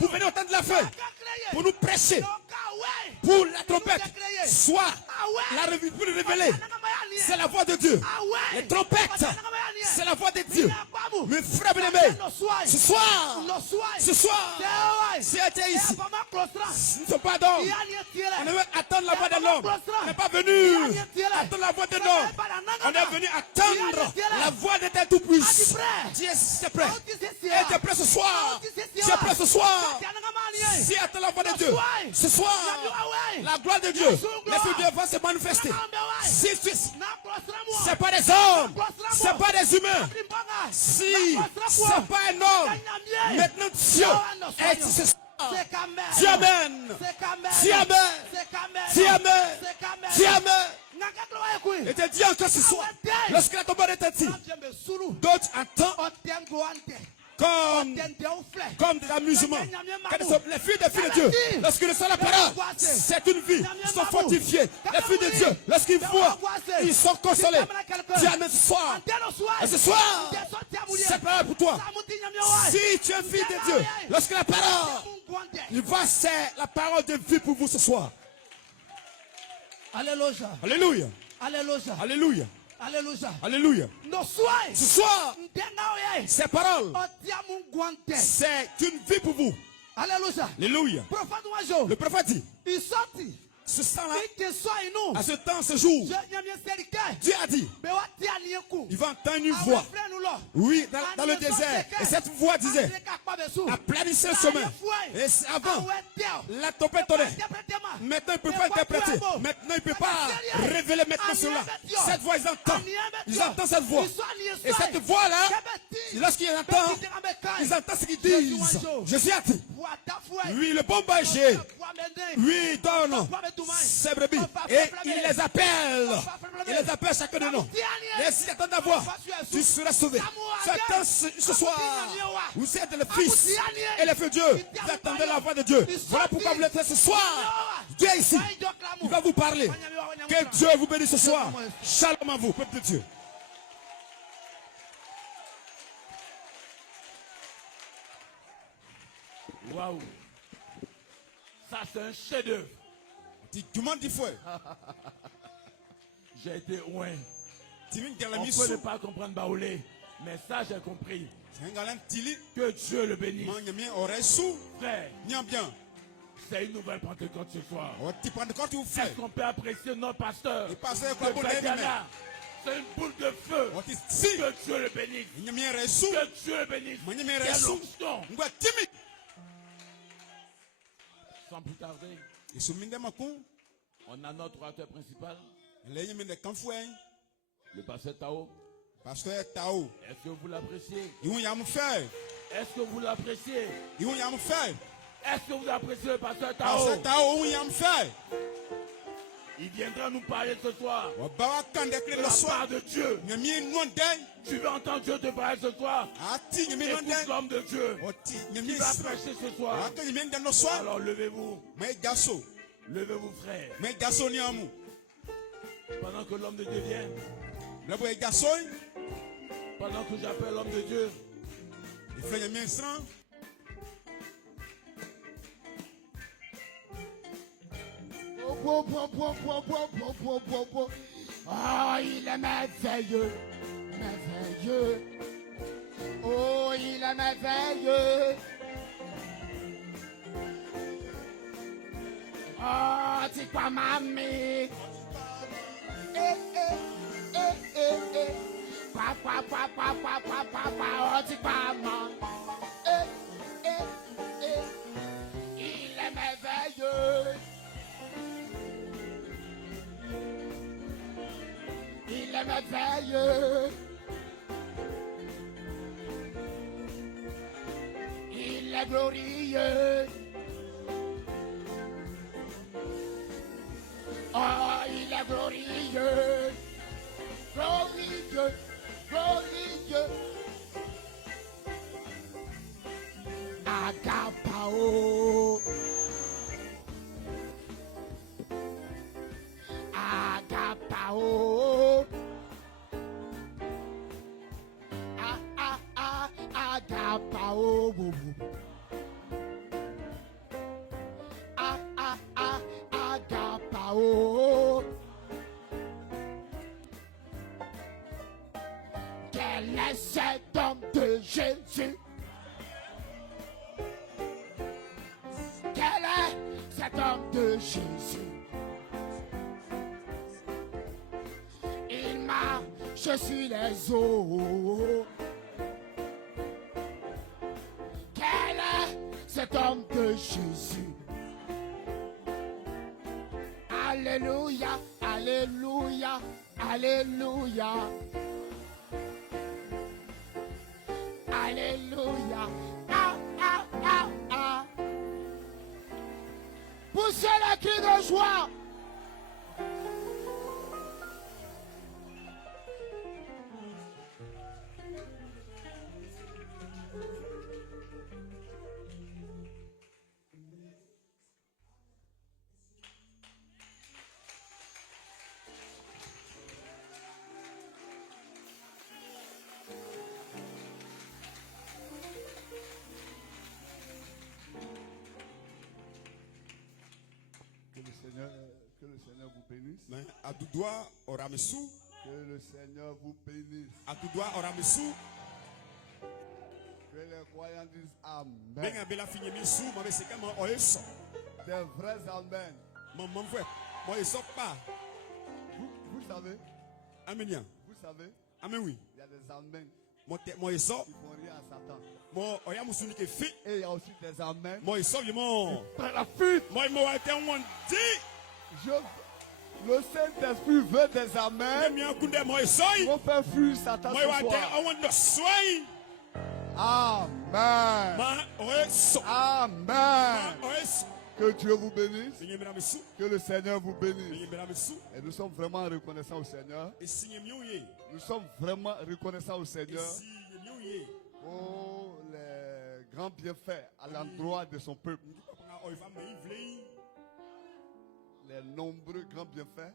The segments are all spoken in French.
pour venir au temps de la fin, pour nous prêcher, pour la trompette, soit pour nous révéler. C'est la voix de Dieu. Les trompettes, c'est la voix de Dieu. Mes frères bien-aimés, ce soir, si était ici, nous ne sommes pas d'hommes. On veut attendre la voix de l'homme. On n'est pas venu attendre la voix de l'homme. On est venu attendre la voix de tel tout-puissant. Tu es prêt. Et tu es prêt ce soir. Tu es prêt ce soir. Si attends la voix de Dieu, ce soir, la gloire de Dieu, l'Esprit de Dieu va se manifester. Si c'est pas des hommes, c'est pas des humains. Si c'est pas un homme, maintenant Dieu est ce soir. Dis Amen. Dis Amen. Dis Amen. Dis Amen. Et te dis encore ce soir, lorsque la tombe retentit, d'autres entendent comme de l'amusement. Les filles des filles de Dieu, lorsqu'ils sont la parole, c'est une vie. Ils sont fortifiés. Les filles de Dieu, lorsqu'ils voient, ils sont consolés. Dis Amen ce soir. Et ce soir, c'est pareil pour toi. Si tu es fille de Dieu, lorsque la parole, il va, c'est la parole de vie pour vous ce soir. Alléluia. Alléluia. Alléluia. Alléluia. Alléluia. Alléluia. Ce soir, ces paroles, c'est une vie pour vous. Alléluia. Alléluia. Le prophète dit, ce temps-là, à ce temps, ce jour, Dieu a dit, il va entendre une voix. Oui, dans le désert. Et cette voix disait, aplanissez le chemin. Et avant, la tempête tournait. Maintenant, il ne peut pas interpréter. Maintenant, il ne peut pas révéler maintenant cela. Cette voix, ils entendent. Ils entendent cette voix. Et cette voix-là, lorsqu'ils entendent, ils entendent ce qu'ils disent. Jésus a dit, oui, le bon berger, oui, donne ses brebis. Et il les appelle. Il les appelle chacun de nous. Et si tu attends d'avoir, tu seras sauvé. Tu attends ce soir. Vous êtes le Fils et le Fils de Dieu. Vous attendez la voix de Dieu. Voilà pourquoi vous l'êtes ce soir. Dieu est ici. Il va vous parler. Que Dieu vous bénisse ce soir. Shalom à vous, peuple de Dieu. Waouh. Ça, c'est un chef-d'œuvre. Tu m'en dis fouet. J'ai été loin. On peut ne pas comprendre Baoulé, mais ça j'ai compris. Que Dieu le bénisse. Frère, c'est une nouvelle Pentecôte ce soir. Est-ce qu'on peut apprécier notre pasteur? C'est une boule de feu. Que Dieu le bénisse. Que Dieu le bénisse. Quelle onction. Sans plus tarder, on a notre orateur principal, le pasteur Tao. Est-ce que vous l'appréciez? Est-ce que vous l'appréciez? Est-ce que vous appréciez le pasteur Tao? Il viendra nous parler ce soir de la part de Dieu. Tu veux entendre Dieu te parler ce soir? Écoute l'homme de Dieu qui va prêcher ce soir. Alors levez-vous. Levez-vous, frère. Pendant que l'homme de Dieu vient. Pendant que j'appelle l'homme de Dieu. Oh, il est merveilleux, merveilleux. Oh, il est merveilleux. Oh, tu quoi, mamie? Papa, papa, papa, papa, oh, tu quoi, maman? Il est merveilleux. Il est merveilleux. Il est glorieux. Oh, il est glorieux. Glorieux, glorieux. Agapao. Agapao. Agapao. est cet homme de Jésus? Quel est cet homme de Jésus? Il marche sur les eaux. Quel est cet homme de Jésus? Alléluia, alléluia, alléluia. Alléluia. Ah, ah, ah, ah. Poussez le cri de joie. Que le Seigneur vous bénisse. Que le Seigneur vous bénisse. Que les croyants disent Amen. Des vrais Amen. Vous savez? Vous savez? Il y a des Amen qui font rien à Satan. Et il y a aussi des Amen qui prennent la fuite. Le Saint-Esprit veut des Amen pour faire fuir Satan ce soir. Amen. Amen. Que Dieu vous bénisse. Que le Seigneur vous bénisse. Et nous sommes vraiment reconnaissants au Seigneur. Nous sommes vraiment reconnaissants au Seigneur pour les grands bienfaits à l'endroit de son peuple. Les nombreux grands bienfaits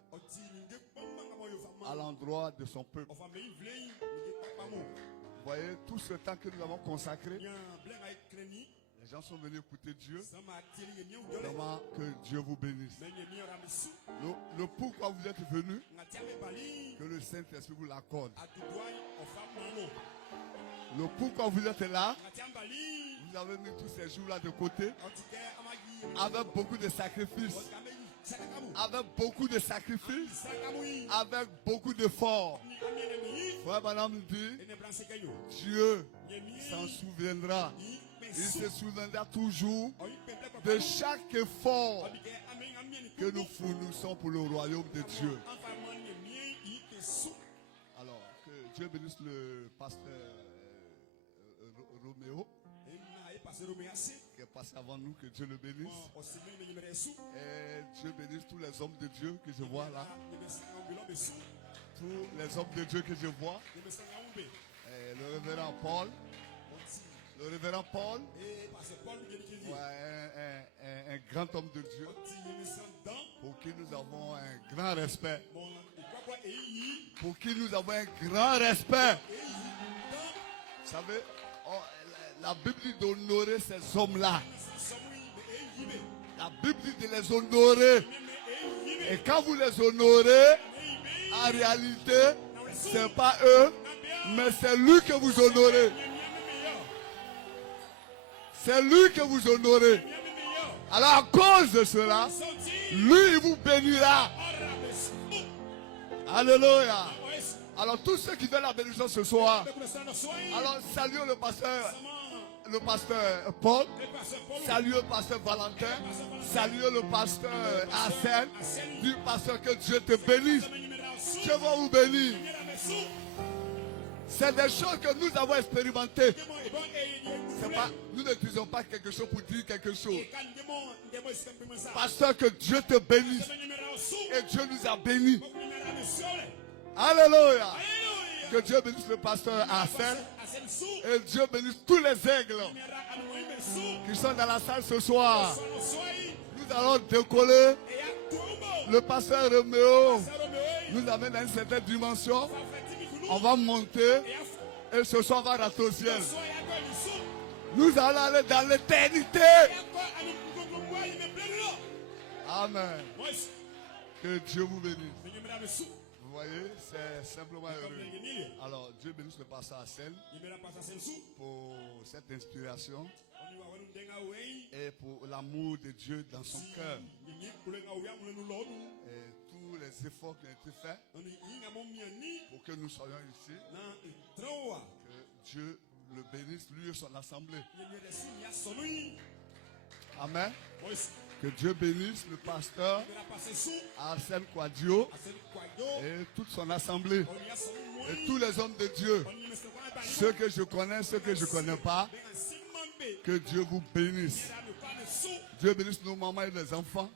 à l'endroit de son peuple. Vous voyez, tout ce temps que nous avons consacré, les gens sont venus écouter Dieu. Vraiment que Dieu vous bénisse. Le pourquoi vous êtes venus, que le Saint-Esprit vous l'accorde. Le pourquoi vous êtes là, vous avez mis tous ces jours-là de côté, avec beaucoup de sacrifices. Avec beaucoup de sacrifices, avec beaucoup d'efforts. Frère Madame dit, Dieu s'en souviendra. Il se souviendra toujours de chaque effort que nous fournissons pour le royaume de Dieu. Alors, que Dieu bénisse le pasteur Roméo, qui est passé avant nous, que Dieu le bénisse. Et Dieu bénisse tous les hommes de Dieu que je vois là. Tous les hommes de Dieu que je vois. Et le révérend Paul. Le révérend Paul, ouais, un grand homme de Dieu, pour qui nous avons un grand respect. Pour qui nous avons un grand respect. Vous savez, la Bible dit d'honorer ces hommes-là. La Bible dit de les honorer. Et quand vous les honorez, en réalité, ce n'est pas eux, mais c'est lui que vous honorez. C'est lui que vous honorez. Alors à cause de cela, lui il vous bénira. Alléluia. Alors tous ceux qui veulent la bénédiction ce soir, alors saluons le pasteur Paul, saluons le pasteur Valentin, saluons le pasteur Arsène, dis pasteur que Dieu te bénisse. Dieu va vous bénir. C'est des choses que nous avons expérimentées. Nous ne disons pas quelque chose pour dire quelque chose. Pasteur, que Dieu te bénisse. Et Dieu nous a bénis. Alléluia. Que Dieu bénisse le pasteur Arsène. Et Dieu bénisse tous les aigles qui sont dans la salle ce soir. Nous allons décoller. Le pasteur Roméo nous amène dans une certaine dimension. On va monter et ce soir on va rentrer au ciel. Nous allons aller dans l'éternité. Amen. Que Dieu vous bénisse. voyez, c'est simplement heureux. Alors, Dieu bénisse le pasteur Hassel pour cette inspiration et pour l'amour de Dieu dans son cœur. Et tous les efforts qui ont été faits pour que nous soyons ici. Que Dieu le bénisse, lui et son assemblée. Amen. Que Dieu bénisse le pasteur Arsène Kouadio et toute son assemblée. Et tous les hommes de Dieu. Ceux que je connais, ceux que je ne connais pas. Que Dieu vous bénisse. Dieu bénisse nos mamans et les enfants.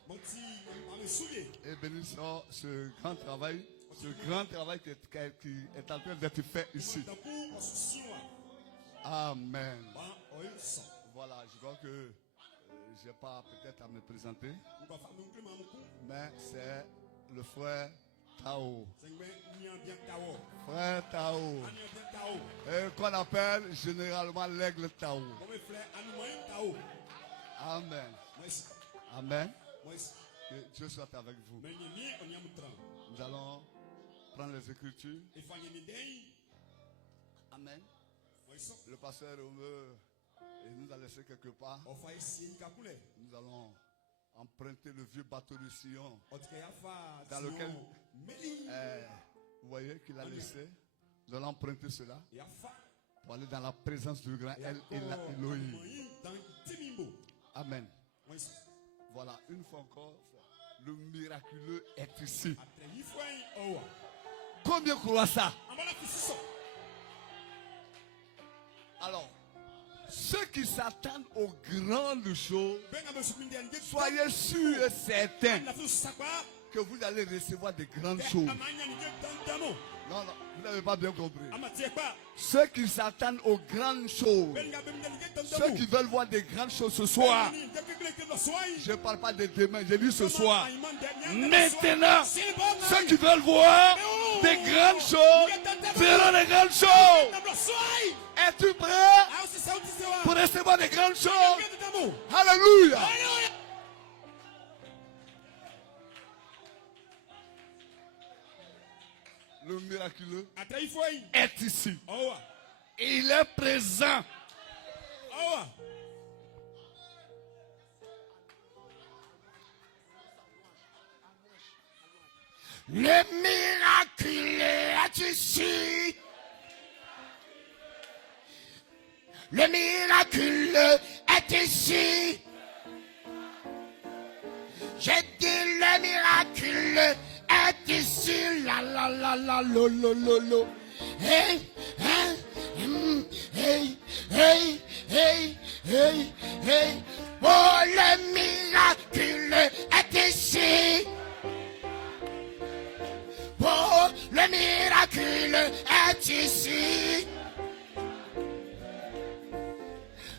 Et bénisse ce grand travail qui est en train d'être fait ici. Amen. Voilà, je crois que je n'ai pas peut-être à me présenter, mais c'est le frère Tao. Frère Tao. Qu'on appelle généralement l'aigle Tao. Amen. Amen. Que Dieu soit avec vous. Nous allons prendre les Écritures. Amen. Le pasteur il nous a laissé quelque part. Nous allons emprunter le vieux bateau de Sion dans lequel vous voyez qu'il a laissé. Nous allons emprunter cela pour aller dans la présence du grand El Elohim. Amen. Voilà, une fois encore, le miraculeux est ici. Combien croient ça? Alors, ceux qui s'attendent aux grandes choses, soyez sûrs et certains que vous allez recevoir de grandes choses. Non, vous n'avez pas bien compris. Ceux qui s'attendent aux grandes choses, ceux qui veulent voir des grandes choses ce soir, je ne parle pas de demain, je dis ce soir. Maintenant, ceux qui veulent voir des grandes choses, verront des grandes choses. Es-tu prêt pour recevoir des grandes choses? Alléluia. Le miraculeux est ici. Il est présent. Le miraculeux est ici. Le miraculeux est ici. J'ai dit le miraculeux est ici. La la la la lo lo lo lo. Hey, hey, hey, hey, hey, hey, hey. Oh, le miraculeux est ici. Oh, le miraculeux est ici.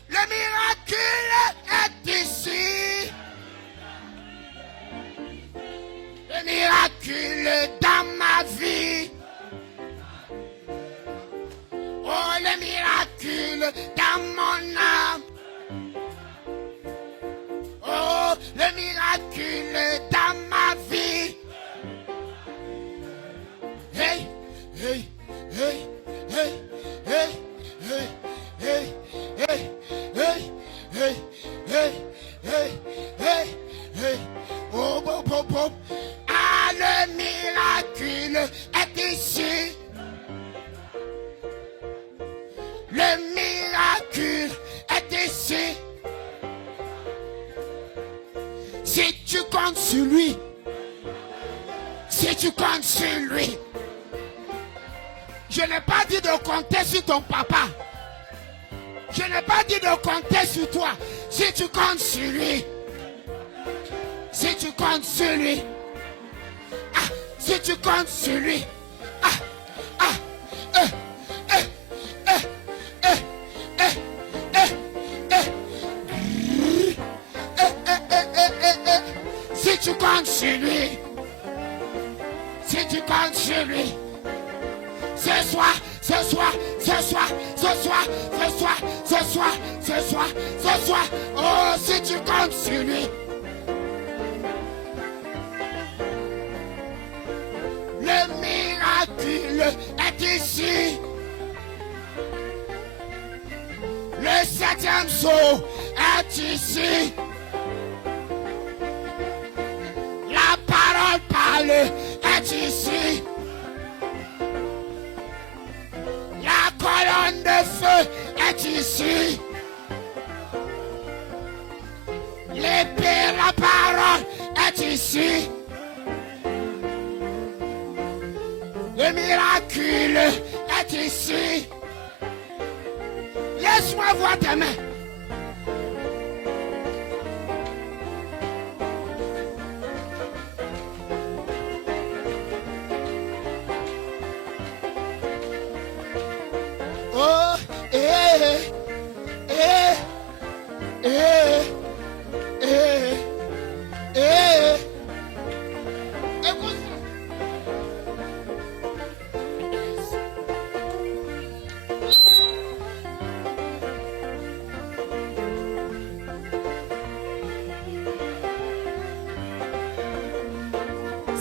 Le miraculeux est ici. Le miraculeux dans ma vie. Oh, le miraculeux dans mon âme. Oh, le miraculeux dans ma vie. Hey, hey, hey, hey, hey, hey, hey, hey, hey, hey, hey, hey, hey, hey, oh, oh, oh, oh. Ah, le miracle est ici. Le miracle est ici. Si tu comptes sur lui, si tu comptes sur lui, je n'ai pas dit de compter sur ton papa. Je n'ai pas dit de compter sur toi. Si tu comptes sur lui. Si tu comptes sur lui. Ah, si tu comptes sur lui. Ah, ah, Si tu comptes sur lui. Si tu comptes sur lui. Ce soir, ce soir, ce soir, ce soir, ce soir, ce soir, ce soir, ce soir. Oh, si tu comptes sur lui. Le miracle est ici. Le 7e sceau est ici. La parole parle est ici. La colonne de feu est ici. L'épée, la parole est ici. Le miracle est ici. Laisse-moi voir tes mains. Oh, écoute.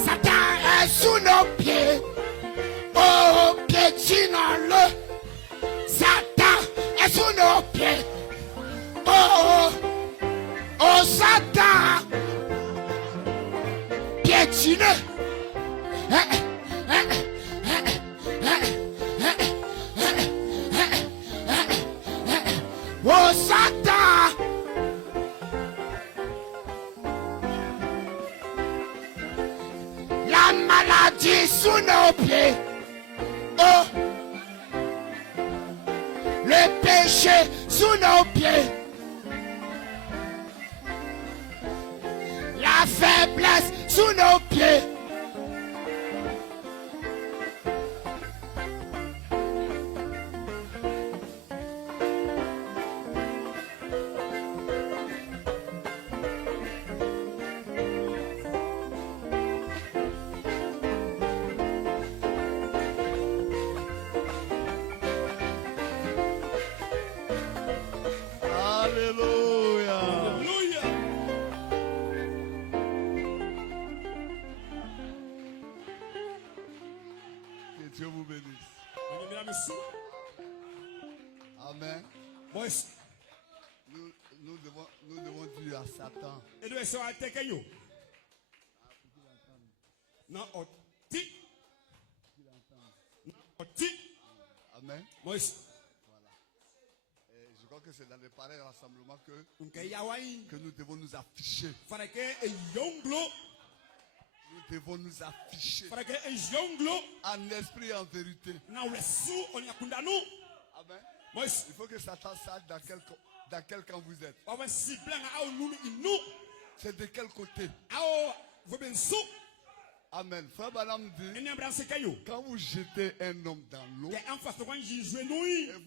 Satan est sous nos pieds. Oh, piétinons-le. Satan est sous nos pieds. Oh, oh, Satan. Piétine. Oh, Satan. La maladie sous nos pieds. Oh, le péché sous nos pieds. La faiblesse sous nos pieds. Alléluia. Alléluia. Que Dieu vous bénisse. Amen. Nous devons dire à Satan. Amen. Je crois que c'est dans les pareils rassemblements que nous devons nous afficher. Nous devons nous afficher en esprit et en vérité. Amen. Il faut que Satan sache dans quel camp vous êtes. C'est de quel côté. Amen. Frère Balaam dit, quand vous jetez un homme dans l'eau et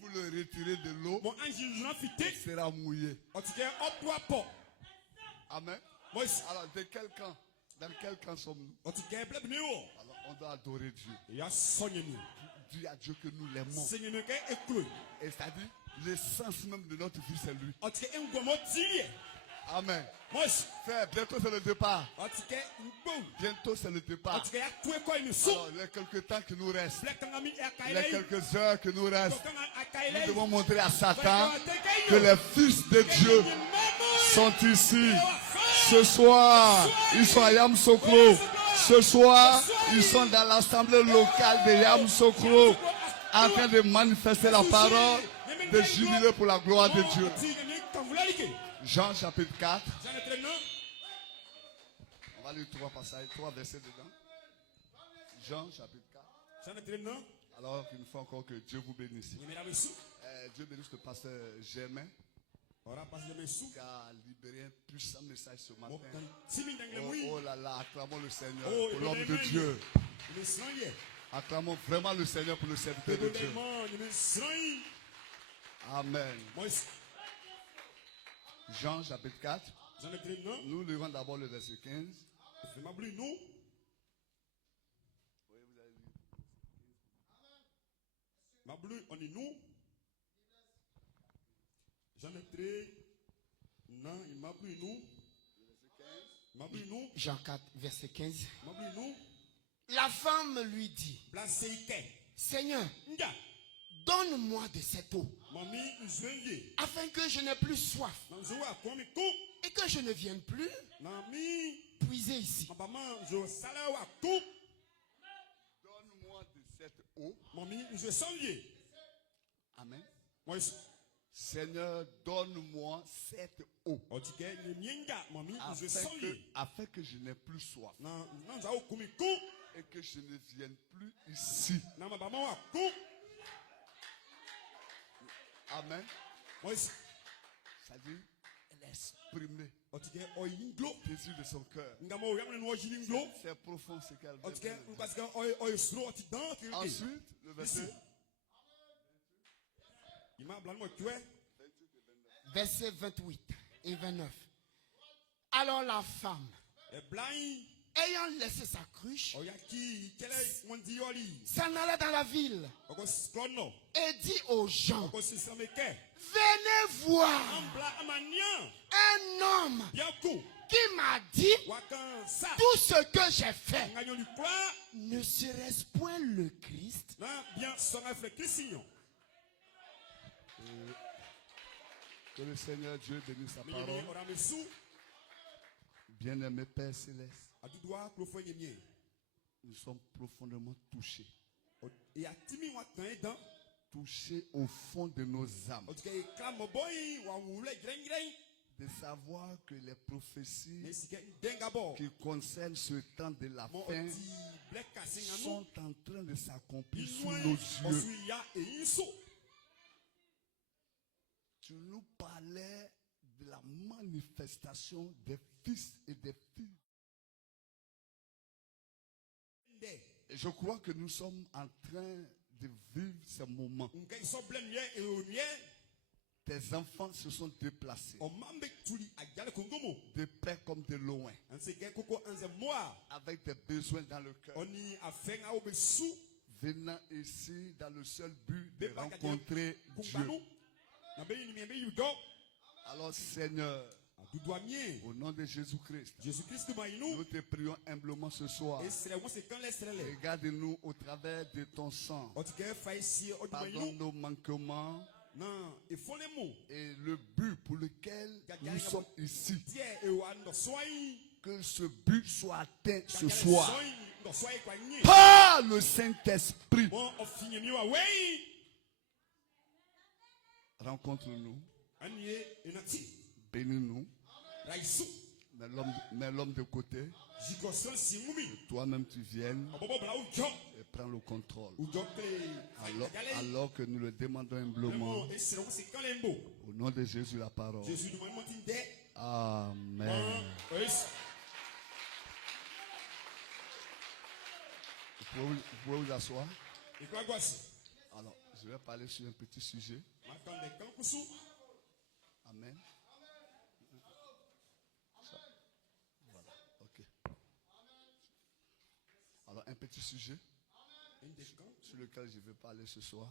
vous le retirez de l'eau, il sera mouillé. Amen. Alors, de quel camp? Dans quel camp sommes-nous? Alors, on doit adorer Dieu. Dis à Dieu que nous l'aimons. Et c'est-à-dire, l'essence même de notre vie, c'est lui. Amen. Frère, bientôt c'est le départ. Bientôt c'est le départ. Alors, les quelques temps qui nous restent, les quelques heures qui nous restent, nous devons montrer à Satan que les fils de Dieu sont ici. Ce soir, ils sont à Yamoussoukro. Ce soir, ils sont dans l'assemblée locale de Yamoussoukro, en train de manifester la parole, de jubiler pour la gloire de Dieu. Jean chapitre 4. On va lire 3 passages, 3 versets dedans. Jean chapitre 4. Alors une fois encore que Dieu vous bénisse. Dieu bénisse le pasteur Germain qui a libéré un puissant message ce matin. Oh là là, acclamons le Seigneur pour l'homme de Dieu. Acclamons vraiment le Seigneur pour le serviteur de Dieu. Amen. Jean chapitre 4. Nous lirons d'abord le verset 15. Jean 4, verset 15. La femme lui dit, Seigneur, donne-moi de cette eau, afin que je n'ai plus soif et que je ne vienne plus puiser ici. Donne-moi de cette eau. Amen. Seigneur, donne-moi cette eau. Afin que je n'ai plus soif. Et que je ne vienne plus ici. Amen. Ça dit, elle exprimer le désir de son cœur. C'est profond ce qu'elle veut. Ensuite, le verset. Verset 28 et 29. Alors la femme, ayant laissé sa cruche, s'en allait dans la ville et dit aux gens, venez voir un homme qui m'a dit tout ce que j'ai fait. Ne serait-ce point le Christ? Que le Seigneur Dieu bénisse sa parole. Bien-aimé Père Céleste, nous sommes profondément touchés. Touchés au fond de nos âmes. De savoir que les prophéties qui concernent ce temps de la fin sont en train de s'accomplir sous nos yeux. Tu nous parlais de la manifestation des fils et des filles. Et je crois que nous sommes en train de vivre ce moment. Tes enfants se sont déplacés. De près comme de loin. Avec des besoins dans le cœur. Venant ici dans le seul but de rencontrer Dieu. Alors Seigneur, au nom de Jésus-Christ, nous te prions humblement ce soir. Regarde-nous au travers de ton sang. Pardonne nos manquements. Et le but pour lequel nous sommes ici. Que ce but soit atteint ce soir. Par le Saint-Esprit. Rencontre-nous. Bénis-nous. Mets l'homme de côté. Toi-même tu viennes et prends le contrôle. Alors que nous le demandons humblement. Au nom de Jésus la parole. Amen. Vous pouvez vous asseoir. Alors, je vais parler sur un petit sujet. Amen. Voilà, ok. Alors, un petit sujet sur lequel je vais parler ce soir.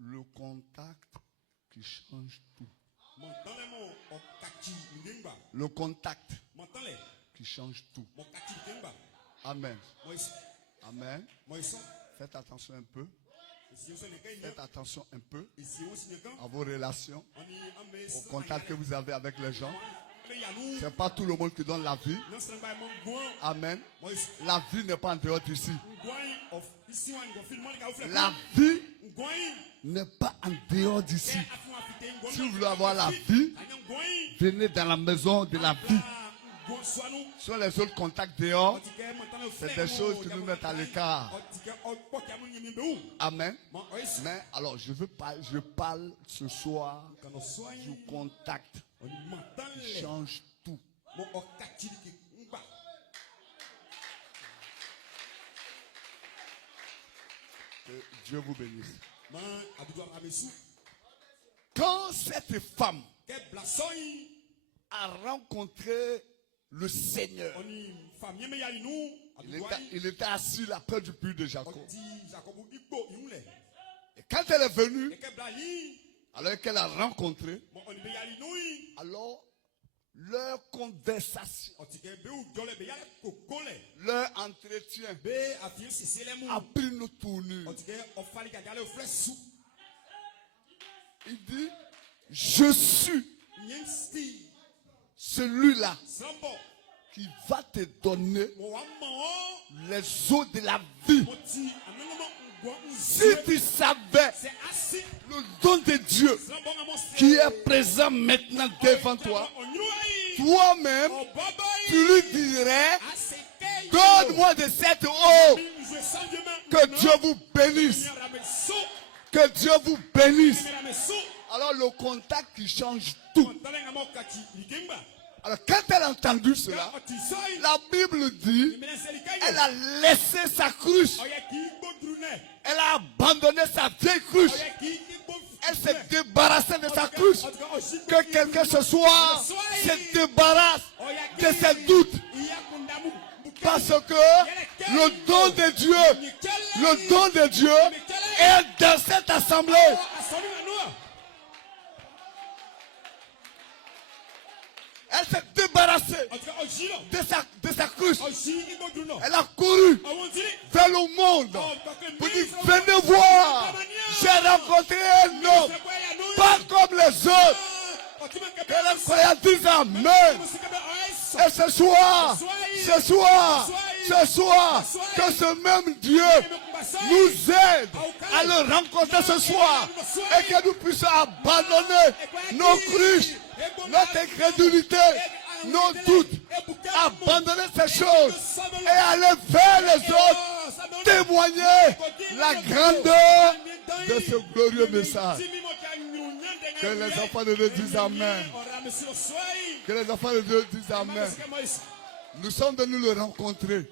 Le contact qui change tout. Le contact qui change tout. Amen. Amen. Faites attention un peu. Faites attention un peu à vos relations, au contact que vous avez avec les gens. Ce n'est pas tout le monde qui donne la vie. Amen. La vie n'est pas en dehors d'ici. La vie n'est pas en dehors d'ici. Si vous voulez avoir la vie, venez dans la maison de la vie. Sur les autres contacts dehors, c'est des choses qui nous mettent à l'écart. Amen. Mais alors, je parle ce soir du contact qui change tout. Que Dieu vous bénisse. Quand cette femme a rencontré le Seigneur, il était assis la peur du puits de Jacob. Et quand elle est venue, alors qu'elle a rencontré, alors leur conversation, leur entretien a pris une tournure. Il dit, je suis celui-là qui va te donner les eaux de la vie. Si tu savais le don de Dieu qui est présent maintenant devant toi, toi-même, tu lui dirais, donne-moi de cette eau. Que Dieu vous bénisse. Que Dieu vous bénisse. Alors le contact qui change tout. Alors quand elle a entendu cela, la Bible dit, elle a laissé sa cruche. Elle a abandonné sa vieille cruche. Elle s'est débarrassée de sa cruche. Que quelqu'un ce soir se débarrasse de ses doutes. Parce que le don de Dieu est dans cette assemblée. Elle s'est débarrassée de sa cruche. Elle a couru vers le monde pour dire, venez voir, j'ai rencontré un homme, pas comme les autres. Que les croyants disent amen. Et ce soir, que ce même Dieu nous aide à le rencontrer ce soir et que nous puissions abandonner nos cruches, notre incrédulité, nos doutes, abandonner ces choses et aller vers les autres, témoigner la grandeur de ce glorieux message. Que les enfants de Dieu disent amen. Que les enfants de Dieu disent amen. Nous sommes venus le rencontrer.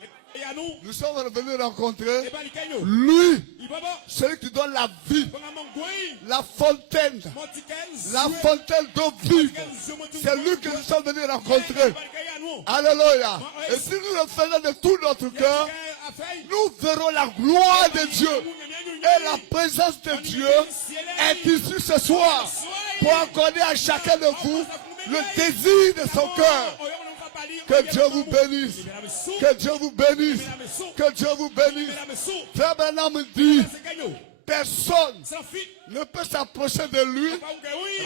Nous sommes venus rencontrer lui, celui qui donne la vie, la fontaine d'eau vive. C'est lui que nous sommes venus rencontrer. Alléluia. Et si nous le faisons de tout notre cœur, nous verrons la gloire de Dieu. Et la présence de Dieu est ici ce soir pour accorder à chacun de vous le désir de son cœur. Que Dieu vous bénisse. Que Dieu vous bénisse. Que Dieu vous bénisse. Frère Branham dit, personne ne peut s'approcher de lui,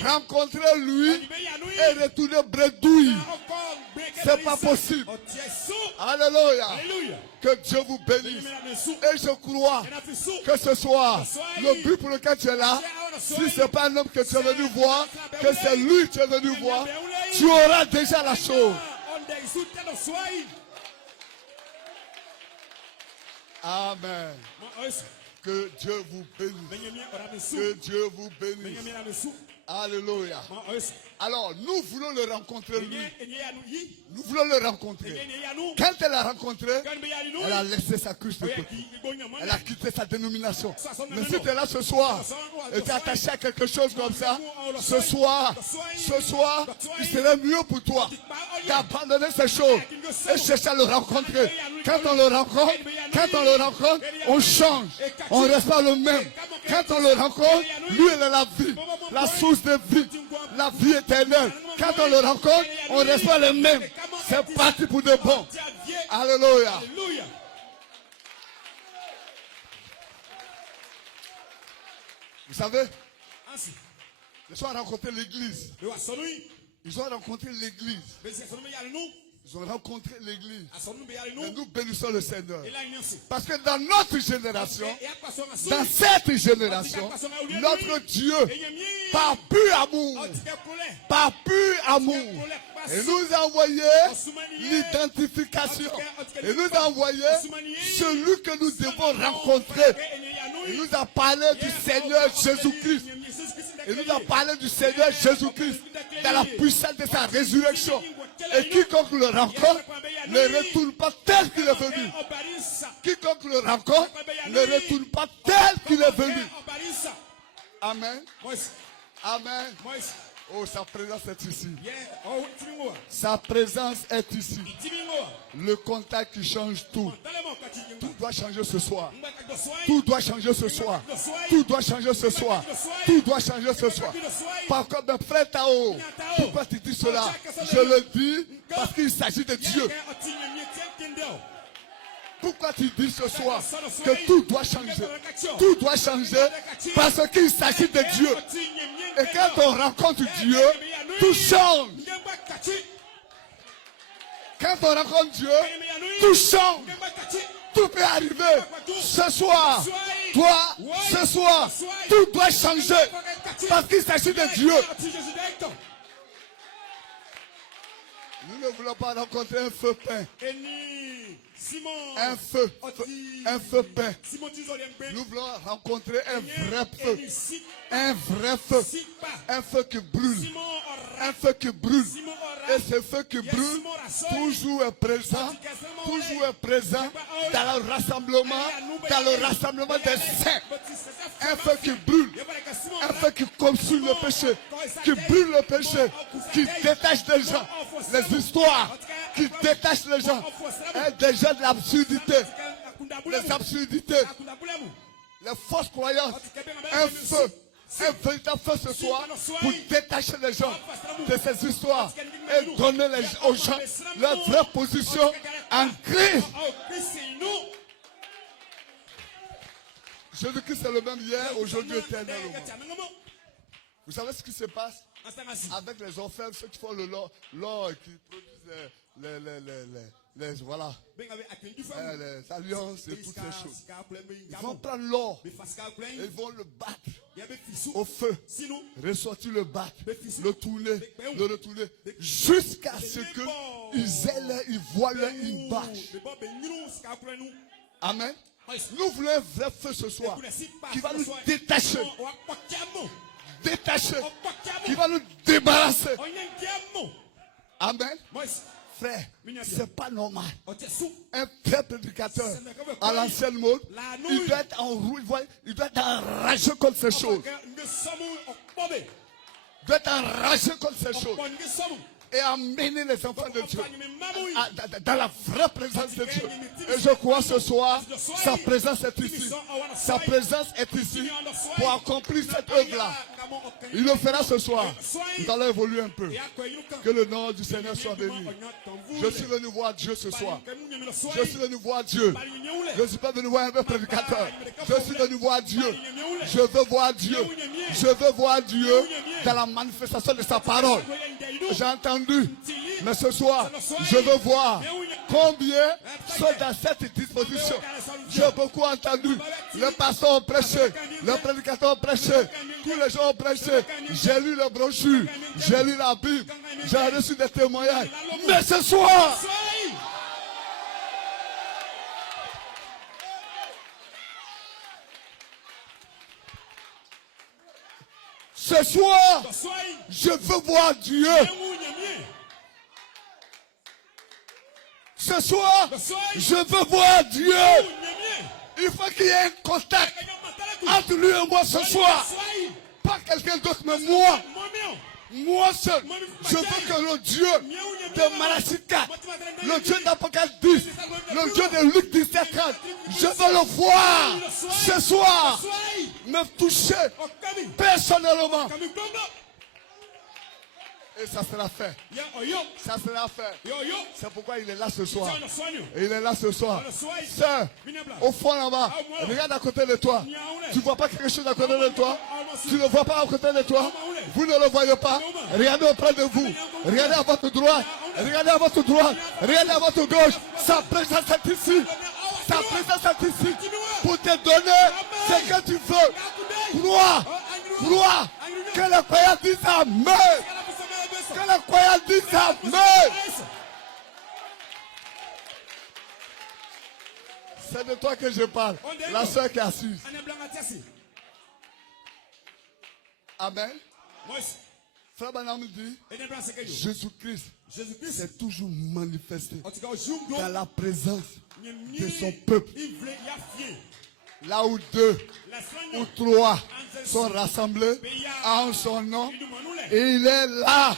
rencontrer lui et retourner bredouille. C'est pas possible. Alléluia. Que Dieu vous bénisse. Et je crois que ce soir, le but pour lequel tu es là, si ce n'est pas un homme que tu es venu voir, que c'est lui que tu es venu voir, tu auras déjà la chose. Amen. Que Dieu vous bénisse. Que Dieu vous bénisse. Alléluia. Alors, nous voulons le rencontrer lui. Nous voulons le rencontrer. Quand elle l'a rencontré, elle a laissé sa cruche de côté. Elle a quitté sa dénomination. Mais si tu es là ce soir et tu es attaché à quelque chose comme ça, ce soir, il serait mieux pour toi d'abandonner ces choses et chercher à le rencontrer. Quand on le rencontre, on change. On ne reste pas le même. Quand on le rencontre, lui, il est la vie, la source de vie, la vie éternelle. Quand on le rencontre, on ne reste pas le même. C'est parti pour de bon. Alléluia. Vous savez, ils ont rencontré l'église. Ils ont rencontré l'église. Ils ont rencontré l'église. Et nous bénissons le Seigneur. Parce que dans notre génération, dans cette génération, notre Dieu, par pur amour, et nous a envoyé l'identification. Et nous a envoyé celui que nous devons rencontrer. Il nous a parlé du Seigneur Jésus-Christ. Il nous a parlé du Seigneur Jésus-Christ dans la puissance de sa résurrection. Et quiconque le rencontre ne retourne pas tel qu'il est venu. Quiconque le rencontre ne retourne pas tel qu'il est venu. Amen. Amen. Oh, sa présence est ici. Yeah. Oh, Timingoa. Sa présence est ici. Timingoa. Le contact qui change tout. Tellement kati. Tout doit changer ce soir. Mbaka soin. Tout doit changer ce soir. Tout doit changer ce soir. Tout doit changer ce soir. Par contre, mon frère Tao, pourquoi tu dis cela? Je le dis parce qu'il s'agit de Dieu. Pourquoi tu dis ce soir que tout doit changer? Tout doit changer parce qu'il s'agit de Dieu. Et quand on rencontre Dieu, tout change. Quand on rencontre Dieu, tout change. Tout peut arriver. Ce soir, toi, ce soir, tout doit changer parce qu'il s'agit de Dieu. Nous ne voulons pas rencontrer un feu peint. Un feu peint. Nous voulons rencontrer un vrai feu. Un vrai feu. Un feu qui brûle. Un feu qui brûle. Et ce feu qui brûle, toujours est présent. Toujours est présent dans le rassemblement des saints. Un feu qui brûle. Un feu qui consume le péché. Qui brûle le péché. Qui détache des gens. Les histoires. Qui détachent les gens. Des gens de l'absurdité. Les absurdités. Les fausses croyances. Un feu. Un véritable feu ce soir pour détacher les gens de ces histoires et donner aux gens leur vraie position en Christ. Jésus-Christ est le même hier, aujourd'hui, éternellement. Vous savez ce qui se passe avec les orfèvres, ceux qui font l'or et qui produisent les alliances et toutes ces choses. Ils vont prendre l'or et ils vont le battre au feu, ressortir le battre, le tourner, le retourner, jusqu'à ce qu'ils voient leur image. Amen. Nous voulons un vrai feu ce soir qui va nous détacher, qui va nous débarrasser. Amen. Frère, c'est pas normal. Un vrai prédicateur à l'ancienne mode, il doit être en roue, il doit être enragé contre ces choses. Il doit être enragé contre ces choses. Et amener les enfants de Dieu dans la vraie présence de Dieu. Et je crois ce soir, sa présence est ici. Sa présence est ici pour accomplir cette œuvre-là. Il le fera ce soir. Nous allons évoluer un peu. Que le nom du Seigneur soit béni. Je suis venu voir Dieu ce soir. Je suis venu voir Dieu. Je ne suis pas venu voir un prédicateur. Je suis venu voir Dieu. Je veux voir Dieu. Je veux voir Dieu dans la manifestation de sa parole. J'ai entendu. Mais ce soir, je veux voir combien sont dans cette disposition. J'ai beaucoup entendu. Les pasteurs ont prêché. Les prédicateurs ont prêché. Tous les gens ont prêché. J'ai lu les brochures. J'ai lu la Bible. J'ai reçu des témoignages. Mais ce soir, je veux voir Dieu. Ce soir, je veux voir Dieu. Il faut qu'il y ait un contact entre lui et moi ce soir. Pas quelqu'un d'autre, mais moi. Moi seul. Je veux que le Dieu de Malachie 4, le Dieu d'Apocalypse 10, le Dieu de Luc 17, 30, je veux le voir ce soir. Me toucher personnellement. Et ça sera fait. Ça sera fait. C'est pourquoi il est là ce soir. Et il est là ce soir. Sœur, au fond là-bas, regarde à côté de toi. Tu ne vois pas quelque chose à côté de toi? Tu ne vois pas à côté de toi? Vous ne le voyez pas? Regardez auprès de vous. Regardez à votre droite. Regardez à votre droite. Regardez à votre gauche. Sa présence est ici. Sa présence est ici. Pour te donner ce que tu veux. Crois. Que le croyant dise Amen. Que le croyant dise Amen. C'est de toi que je parle. La soeur qui est assise. Amen. Frère Branham dit, Jésus-Christ s'est toujours manifesté dans la présence de son peuple. Là où 2 ou 3 sont rassemblés en son nom, et il est là.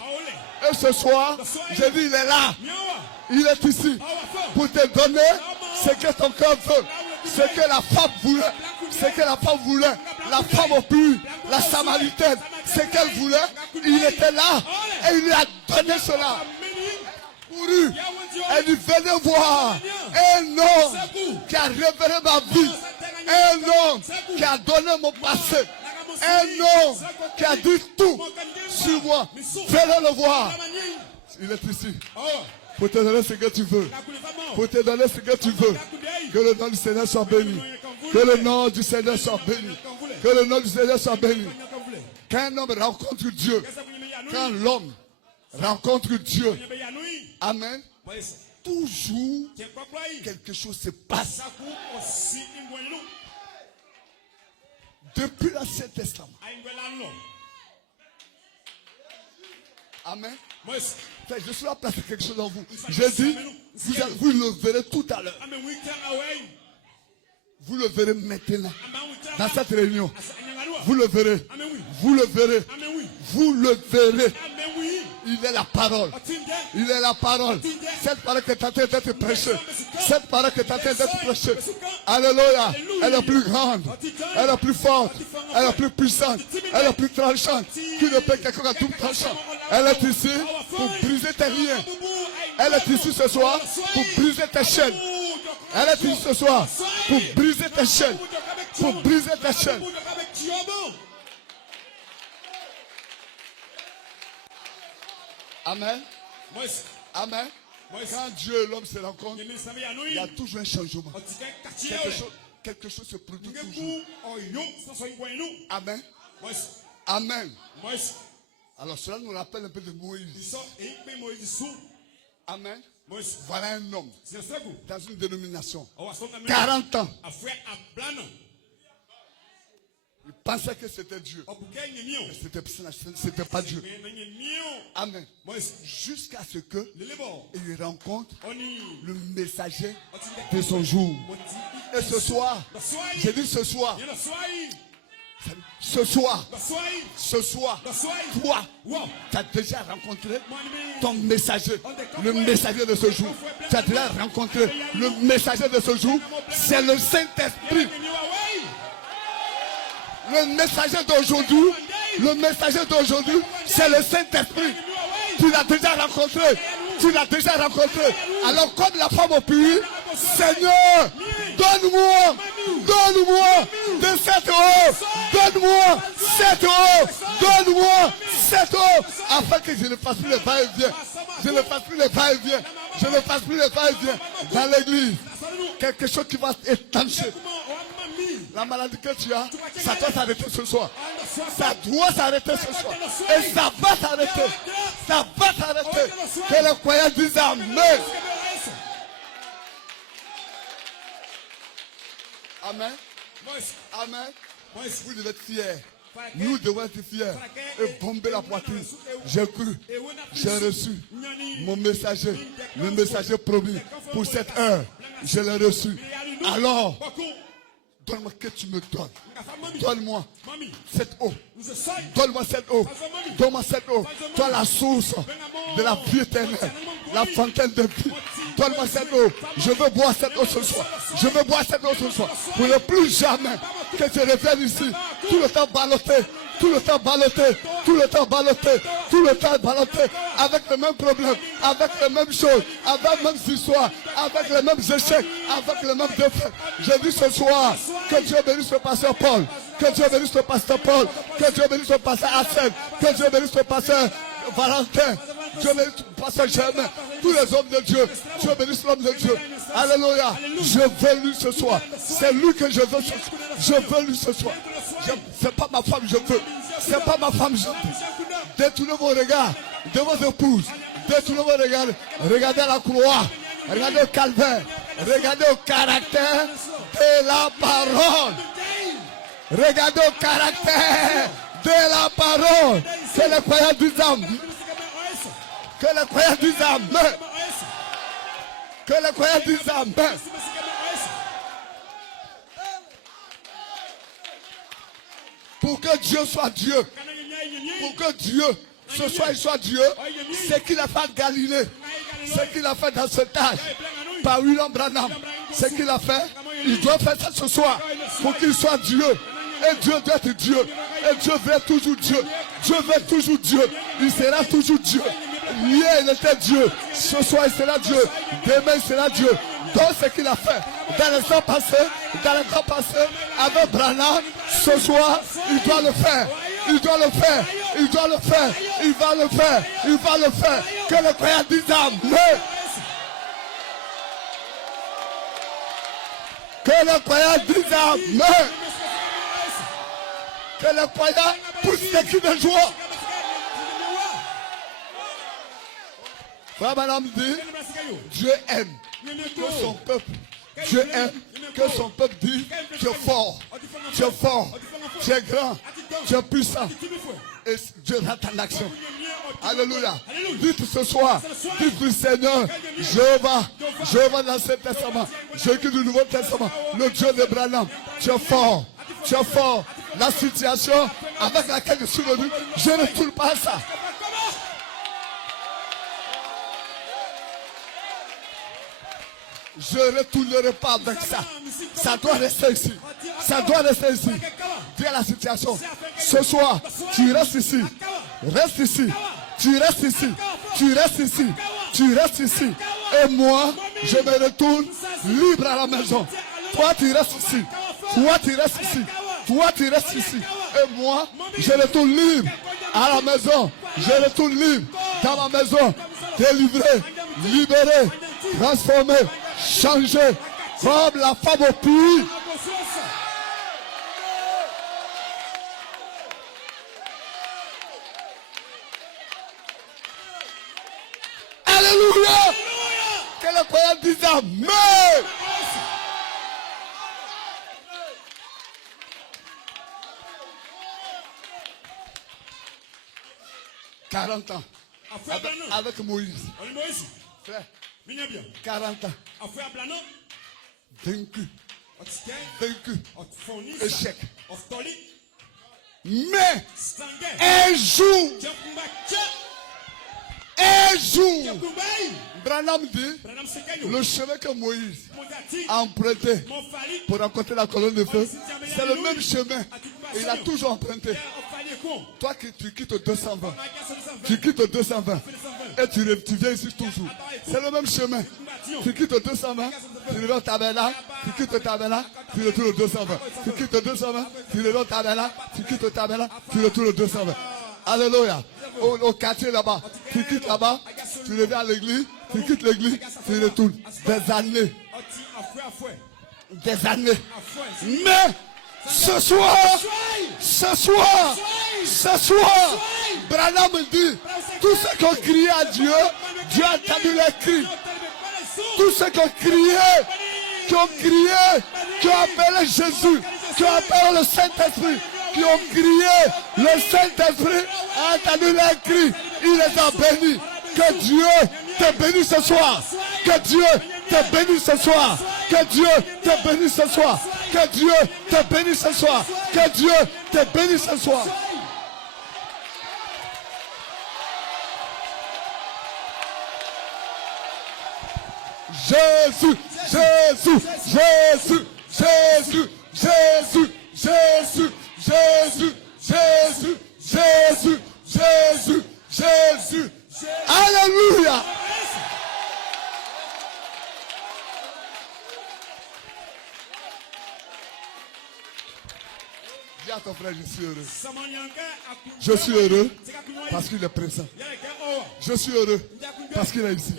Et ce soir, je dis, il est là. Il est ici pour te donner ce que ton cœur veut, ce que la femme voulait, ce que la femme voulait, la femme au plus, la Samaritaine, ce qu'elle voulait, il était là et il lui a donné cela. Couru, elle dit, venez voir un homme qui a révélé ma vie, un homme qui a donné mon passé, un homme qui a dit tout sur moi. Venez le voir. Il est ici pour te donner ce que tu veux, pour te donner ce que tu veux. Que le nom du Seigneur soit béni, que le nom du Seigneur soit béni, que le nom du Seigneur soit béni. Quand un homme rencontre Dieu, quand l'homme rencontre Dieu, amen, toujours quelque chose se passe. Depuis l'Ancien Testament. Amen. Je suis là placer quelque chose dans vous. J'ai dit, vous le verrez tout à l'heure. Vous le verrez maintenant. Dans cette réunion. Vous le verrez. Vous le verrez. Vous le verrez. Il est la parole. Il est la parole. Cette parole que tu es en train d'être prêchée. Cette parole que tu es en train d'être prêchée. Alléluia. Elle est plus grande. Elle est plus forte. Elle est plus puissante. Elle est plus tranchante. Qui ne peut quelqu'un à tout tranchant. Elle est ici pour briser tes liens. Elle est ici ce soir pour briser tes chaînes. Elle est ici ce soir pour briser tes chaînes. Pour briser tes chaînes. Amen. Amen. Quand Dieu et l'homme se rencontrent, il y a toujours un changement. Quelque chose se produit toujours. Amen. Amen. Alors cela nous rappelle un peu de Moïse. Amen. Voilà un homme dans une dénomination. 40 ans. Il pensait que c'était Dieu. Mais c'était pas Dieu. Amen. Jusqu'à ce que il rencontre le messager de son jour. Et ce soir, j'ai dit ce soir, toi, tu as déjà rencontré ton messager, le messager de ce jour. Tu as déjà rencontré le messager de ce jour. C'est le Saint-Esprit. Le messager d'aujourd'hui, c'est le Saint-Esprit. Tu l'as déjà rencontré. Alors comme la femme au puits, Seigneur, donne-moi de cette eau. Donne-moi cette eau. Afin que je ne fasse plus le va-et-vient. Dans l'église. Quelque chose qui va étancher. La maladie que tu as, ça doit s'arrêter ce soir. Ça doit s'arrêter ce soir. Et ça va s'arrêter. Que les croyants disent Amen. Amen. Amen. Vous devez être fiers. Nous devons être fiers et bomber la poitrine. J'ai cru, j'ai reçu mon messager, le messager promis pour cette heure. Je l'ai reçu. Alors, donne-moi que tu me donnes. Donne-moi cette eau. Donne-moi cette eau. Toi la source de la vie éternelle. La fontaine de vie. Donne-moi cette eau. Je veux boire cette eau ce soir. Pour ne plus jamais que tu reviennes ici. Tout le temps balloté. Avec les mêmes problèmes. Avec les mêmes choses. Avec les mêmes histoires. Avec les mêmes échecs. Avec les mêmes défaites. Je dis ce soir que Dieu bénisse le pasteur Paul. Que Dieu bénisse le pasteur Paul. Que Dieu bénisse le pasteur Hassan. Que Dieu bénisse le pasteur Valentin. Dieu bénisse le pasteur Germain. Tous les hommes de Dieu. Dieu bénisse l'homme de Dieu. Alléluia. Je veux lui ce soir. C'est lui que je veux ce soir. Je veux lui ce soir. C'est pas ma femme, je veux. C'est pas ma femme, je veux. Détournez vos regards de votre épouse. Détournez vos regards. Regardez la croix. Regardez le calvaire. Regardez au caractère de la parole. Regardez au caractère de la parole. Que les croyants disent Amen. Que les croyants disent Amen. Que les croyants disent Amen. Pour que Dieu soit Dieu. Pour que Dieu, ce soir, il soit Dieu. Ce qu'il a fait à Galilée. Ce qu'il a fait dans ce âge. Par William Branham. Ce qu'il a fait. Il doit faire ça ce soir. Pour qu'il soit Dieu. Et Dieu doit être Dieu. Et Dieu veut être toujours Dieu. Dieu veut être toujours Dieu. Il sera toujours Dieu. Hier, il était Dieu. Ce soir, il sera Dieu. Demain, il sera Dieu. Donc, ce qu'il a fait dans le temps passé, avec Branham, ce soir, il doit le faire. Il doit le faire. Il doit le faire. Il va le faire. Il va le faire. Que le croyant dise Amen. Que le croyant dise Amen. Que le croyant pousse des cris de joie. Frère Madame dit, Dieu aime que son peuple. Dieu aime que son peuple dit, tu es fort, tu es fort, tu es grand, tu es puissant. Et Dieu rend en action. Alléluia. Dites ce soir, dites du Seigneur, je vais dans ce testament, Jésus du Nouveau Testament, le Dieu de Branham, tu es fort, tu es fort. La situation avec laquelle je suis venu, je ne retourne pas à ça. Je ne retournerai pas avec ça. Ça doit rester ici. Ça doit rester ici. Dis à la situation. Ce soir, tu restes ici. Reste ici. Tu restes ici. Tu restes ici. Tu restes ici. Et moi, je me retourne libre à la maison. Toi, tu restes ici. Toi, tu restes ici. Toi, tu restes ici. Et moi, je retourne libre à la maison. Je retourne libre dans ma maison. Délivré, libéré, transformé, changé comme la femme au puits. Alléluia. Que le croyant dise Amen. « 40 ans avec Moïse. Frère, 40 ans. Vaincu. Échec. Mais un jour, Branham dit, le chemin que Moïse a emprunté pour rencontrer la colonne de feu, c'est le même chemin. Il a toujours emprunté. Toi qui tu quittes 220, tu quittes 220 et tu viens ici toujours. C'est le même chemin. Tu quittes 220, tu reviens au tabernacle, tu quittes le tabernacle, tu retournes au 220. Tu quittes 220, tu reviens au tabernacle, tu quittes le tabernacle, tu retournes au 220. Alléluia. Au quartier là-bas, tu quittes là-bas, tu reviens à l'église, tu quittes l'église, tu retournes. Des années. Des années. Mais ce soir, Branham dit, tous ceux qui ont crié à Dieu, Dieu a entendu les cris. Tous ceux qui ont crié, qui ont appelé Jésus, qui ont appelé le Saint-Esprit, qui ont crié, le Saint-Esprit a entendu les cris, il les a bénis. Que Dieu te bénisse ce soir. Que Dieu te bénisse ce soir. Que Dieu te bénisse ce soir. Que Dieu te bénisse ce soir. Que Dieu te bénisse ce soir. Jésus, Jésus, Jésus, Jésus, Jésus, Jésus, Jésus, Jésus, Jésus, Jésus, Jésus. Alléluia. Dis à ton frère, je suis heureux. Je suis heureux parce qu'il est présent. Je suis heureux parce qu'il est ici.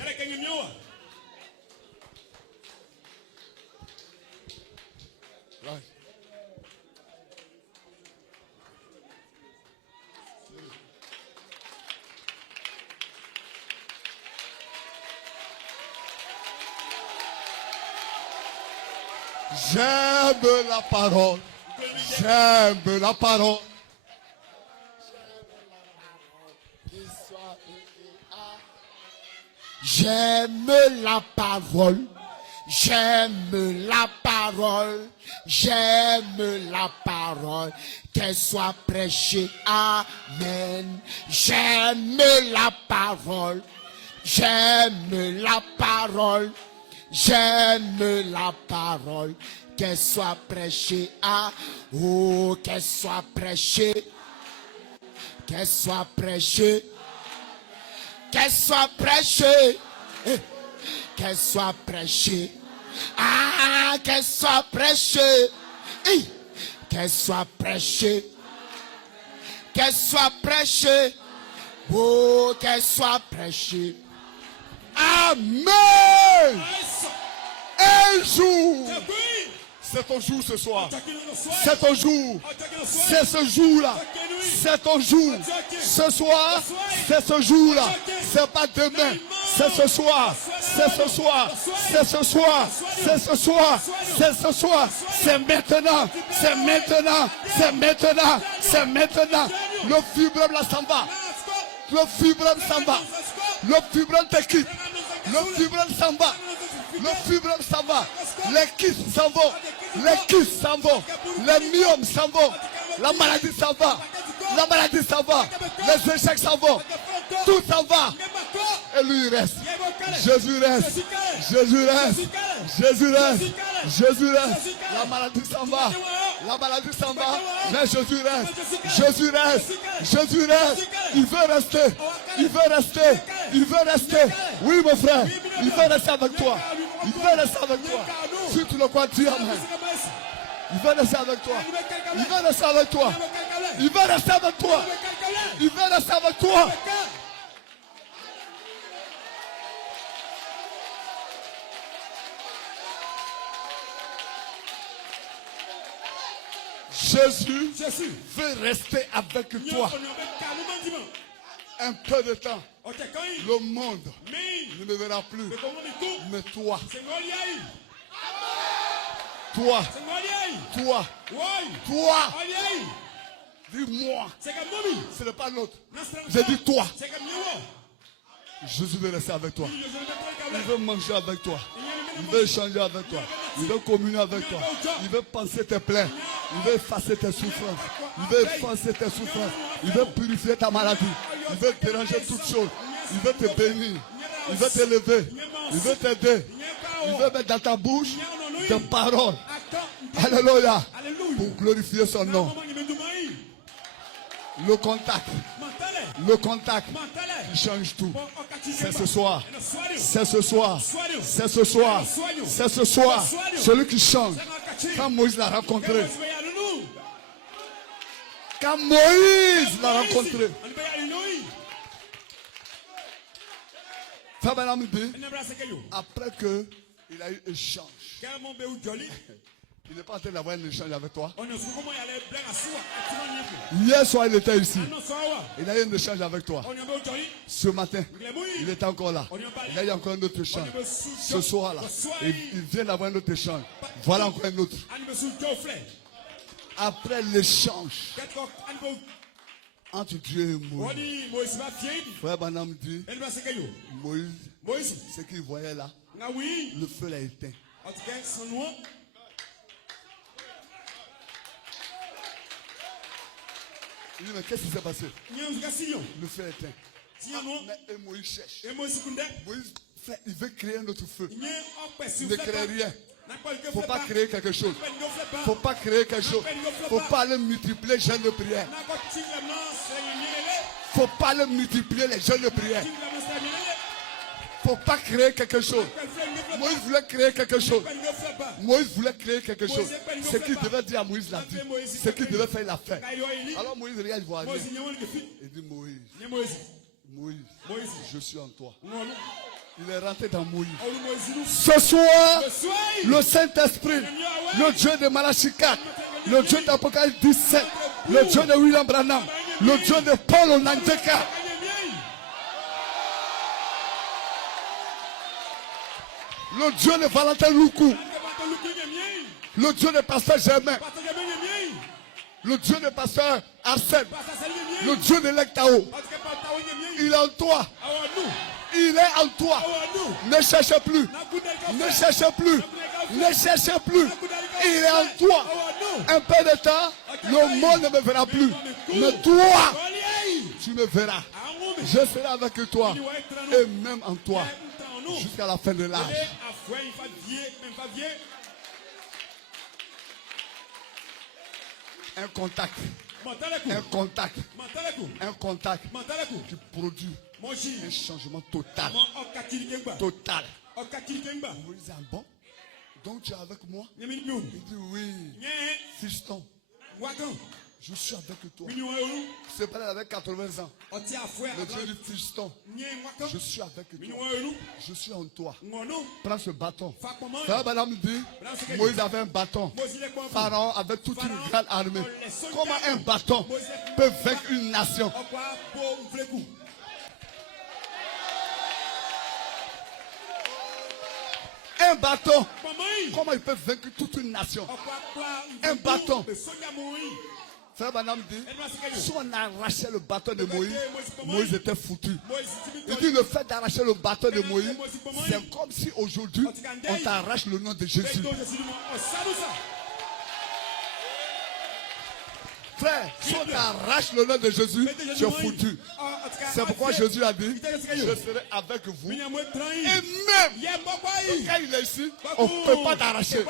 J'aime la parole. J'aime la parole. J'aime la parole. J'aime la parole, j'aime la parole, qu'elle soit prêchée, amen. J'aime la parole, j'aime la parole, j'aime la parole, qu'elle soit prêchée, oh, qu'elle soit prêchée, qu'elle soit prêchée, qu'elle soit prêchée. Qu'elle soit prêchée. Ah, qu'elle soit prêchée. Qu'elle soit prêchée. Qu'elle soit prêchée. Oh, qu'elle soit prêchée. Amen. Un jour. C'est ton jour ce soir. C'est ton jour. C'est ce jour-là. C'est ton jour. Ce soir, c'est ce jour-là. C'est pas demain. C'est ce soir. C'est ce soir. C'est ce soir. C'est ce soir. C'est ce soir. C'est maintenant. C'est maintenant. C'est maintenant. C'est maintenant. Le fibrome là s'en va. Le fibrome s'en va. Le fibrome te quitte. Le fibrome s'en va. Le fibrome s'en va. Les kystes s'en vont. Les kystes s'en vont. Les myomes s'en vont. La maladie s'en va. La maladie s'en va. Les échecs s'en vont. Tout s'en va. Et lui il reste. Jésus reste. Jésus reste. Jésus reste. Jésus reste. La maladie s'en va. La maladie s'en va. Mais Jésus reste. Jésus reste. Jésus reste. Il veut rester. Il veut rester. Il veut rester. Oui mon frère. Il veut rester avec toi. Il veut rester avec toi. Si tu le crois, dis amen. Il veut rester avec toi. Il veut rester avec toi. Il veut rester avec toi. Il veut rester avec toi. Jésus veut rester avec toi. Un peu de temps. Le monde ne me verra plus. Mais toi. Toi. Toi. Toi. Dis-moi. Ce n'est pas l'autre. J'ai dit toi. Jésus veut rester avec toi. Il veut manger avec toi. Il veut échanger avec toi. Il veut communier avec toi. Il veut penser tes plaies. Il veut effacer tes souffrances. Il veut effacer tes souffrances. Il veut purifier ta maladie. Il veut déranger toutes choses. Il veut te bénir. Il veut t'élever. Il veut t'aider. Il veut mettre dans ta bouche des paroles. Alléluia. Pour glorifier son nom. Le contact. Le contact qui change tout. C'est ce soir. C'est ce soir. C'est ce soir. C'est ce soir. Celui qui change. Quand Moïse l'a rencontré. Quand Moïse l'a rencontré. Fabanam dit, après qu'il a eu échange. Il n'est pas en train d'avoir un échange avec toi. Hier soir, il était ici. Il a eu un échange avec toi. Ce matin, il était encore là. Il a eu encore un autre échange. Ce soir-là, il vient d'avoir un autre échange. Voilà encore un autre. Après l'échange entre Dieu et Moïse, Frère Branham dit, Moïse, ce qu'il voyait là, le feu l'a éteint. Il dit, mais qu'est-ce qui s'est passé? Le feu est éteint. Et Moïse cherche. Moïse, il veut créer un autre feu. Il ne crée rien. Il ne faut pas créer quelque chose. Il ne faut pas créer quelque chose. Il ne faut pas le multiplier les jeunes de prière. Il ne faut pas le multiplier les jeunes de prière. Il ne faut pas créer quelque chose. Moïse voulait créer quelque chose. Moïse voulait créer quelque chose. Ce qu'il devait dire à Moïse l'a dit. Ce qu'il devait faire, il l'a fait. Alors Moïse regarde, il voit rien. Il dit Moïse, je suis en toi. Il est rentré dans Moïse. Ce soir, le Saint-Esprit, le Dieu de Malachi 4, le Dieu d'Apocalypse 17, le Dieu de William Branham, le Dieu de Paul Onandeka, le Dieu de Valentin Loukou, le Dieu de Pasteur Germain, le Dieu de Pasteur Arsène, le Dieu de Lectao, il est en toi. Il est en toi. Ne cherchez plus. Ne cherchez plus. Ne cherchez plus. Il est en toi. Un peu de temps, le monde ne me verra plus. Mais toi, tu me verras. Je serai avec toi. Et même en toi. Jusqu'à la fin de l'âge. Un contact. Un contact. Un contact qui produit un changement total. Total. Vous dites, ah bon? Donc tu es avec moi? Il dit oui. Fiston. Je suis avec toi. C'est pas avec 80 ans. Le Dieu dit fiston. Je suis avec toi. Je suis en toi. Prends ce bâton. Madame dit, Moïse avait un bâton. Pharaon avait toute une grande armée. Comment un bâton peut vaincre une nation? Un bâton, comment il peut vaincre toute une nation? Un bâton. Frère Banam dit, si on arrachait le bâton de Moïse, Moïse était foutu. Il dit, le fait d'arracher le bâton de Moïse, c'est comme si aujourd'hui, on t'arrache le nom de Jésus. Frère, si on t'arrache le nom de Jésus, tu es foutu. C'est pourquoi Jésus a dit, je serai avec vous. Et même, quand il est ici, on ne peut pas t'arracher.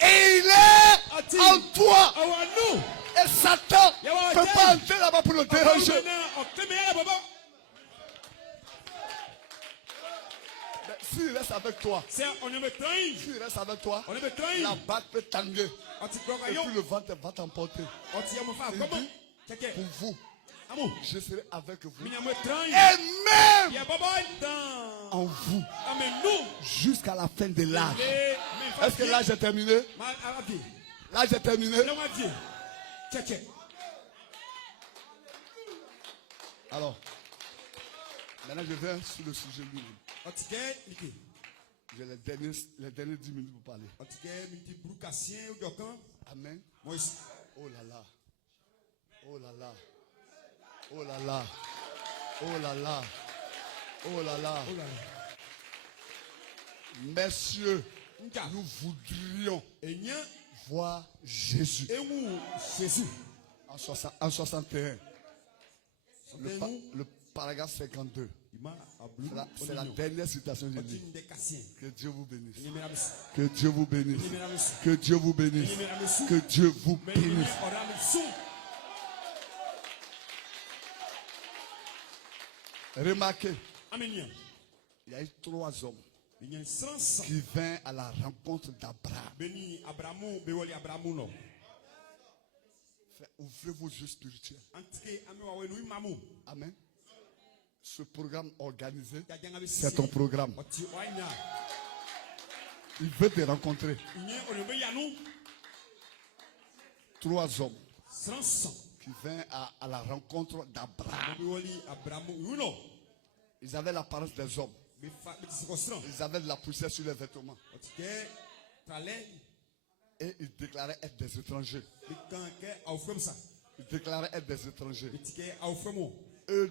Et il est en toi. Et Satan ne peut pas entrer là-bas pour le déranger. S'il reste avec toi, s'il reste avec toi, la bague peut tanguer. Et puis le vent va t'emporter. Pour vous, je serai avec vous. Et même en vous, jusqu'à la fin de l'âge. Est-ce que l'âge est terminé? L'âge est terminé. Alors, maintenant je viens sur le sujet lui-même. J'ai les derniers 10 minutes pour parler. Amen. Oh là là. Oh là là. Oh là là. Oh là là. Oh là là. Messieurs, nous voudrions voir Jésus. En 61. Le paragraphe 52. C'est la dernière citation de Dieu. Que Dieu vous bénisse. Que Dieu vous bénisse. Que Dieu vous bénisse. Que Dieu vous bénisse. Remarquez, il y a eu 3 hommes qui vinrent à la rencontre d'Abraham. Ouvrez vos yeux spirituels. Amen. Ce programme organisé, c'est ton programme. Il veut te rencontrer. 3 hommes qui vinrent à la rencontre d'Abraham. Ils avaient l'apparence des hommes. Ils avaient de la poussière sur les vêtements. Et ils déclaraient être des étrangers. Ils déclaraient être des étrangers. Et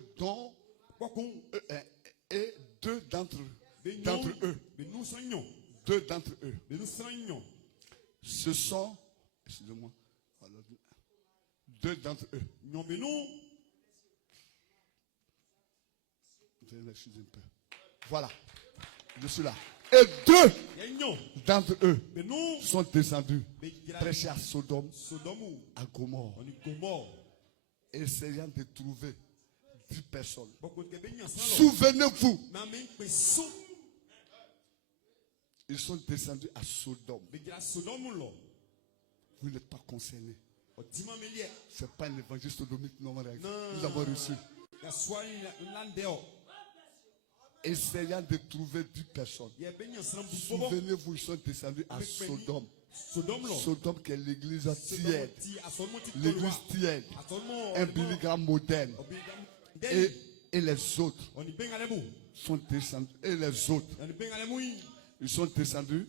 2 d'entre eux. 2 d'entre eux. Ce sont, excusez-moi, 2 d'entre eux. Excusez un peu. Voilà, je suis là. Et 2 d'entre eux sont descendus prêcher à Sodome, à Gomorrhe, essayant de trouver 10 personnes. Souvenez-vous, ils sont descendus à Sodome. Vous n'êtes pas concernés. Ce n'est pas un évangile sodomite normal. Nous avons reçu. Essayant de trouver 10 personnes. Souvenez-vous, ils sont descendus à Sodome. Sodome qui est l'église tiède. L'église tiède. Un Billy-Graham moderne. Et les autres sont descendus. Et les autres, ils sont descendus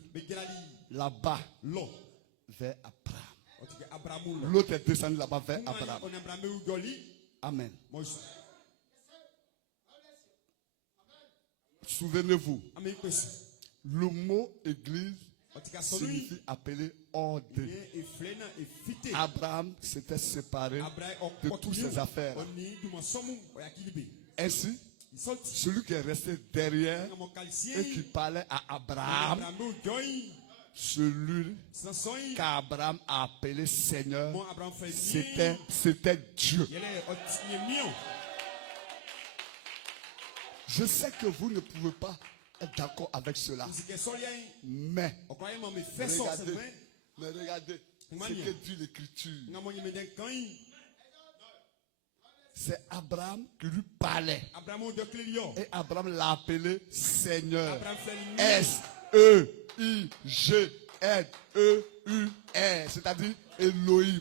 là-bas vers Abraham. L'autre est descendu là-bas vers Abraham. Amen. Souvenez-vous, le mot église signifie appeler ordre. Abraham s'était séparé de toutes ses affaires. Ainsi, celui qui est resté derrière et qui parlait à Abraham, celui qu'Abraham a appelé Seigneur, c'était Dieu. Je sais que vous ne pouvez pas être d'accord avec cela. Mais regardez ce que dit l'Écriture. C'est Abraham qui lui parlait. Et Abraham l'a appelé Seigneur. S-E-I-G-N-E-U-R. C'est-à-dire Elohim.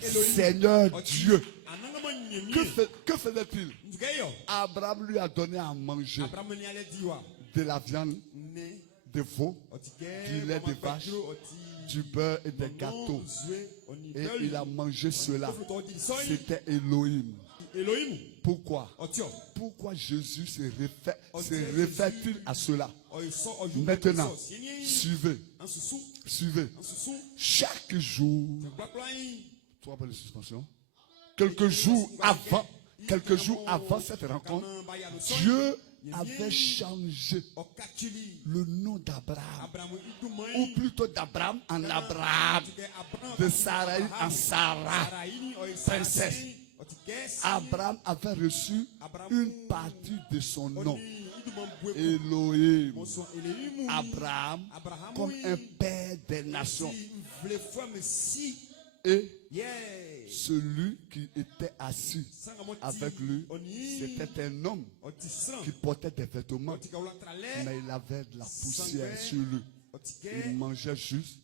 Seigneur Dieu. Que faisait-il? Abraham lui a donné à manger de la viande, de veau, du lait de vache, du beurre et des gâteaux. Et il a mangé cela. C'était Elohim. Pourquoi? Pourquoi Jésus se réfère-t-il à cela? Maintenant, suivez. Chaque jour, 3 points de suspension. Quelques jours avant cette rencontre, Dieu avait changé le nom d'Abraham, ou plutôt d'Abraham en Abraham, de Sarai en Sarah, princesse. Abraham avait reçu une partie de son nom, Elohim, Abraham, comme un père des nations. Et celui qui était assis avec lui, c'était un homme qui portait des vêtements, mais il avait de la poussière sur lui. Il mangeait juste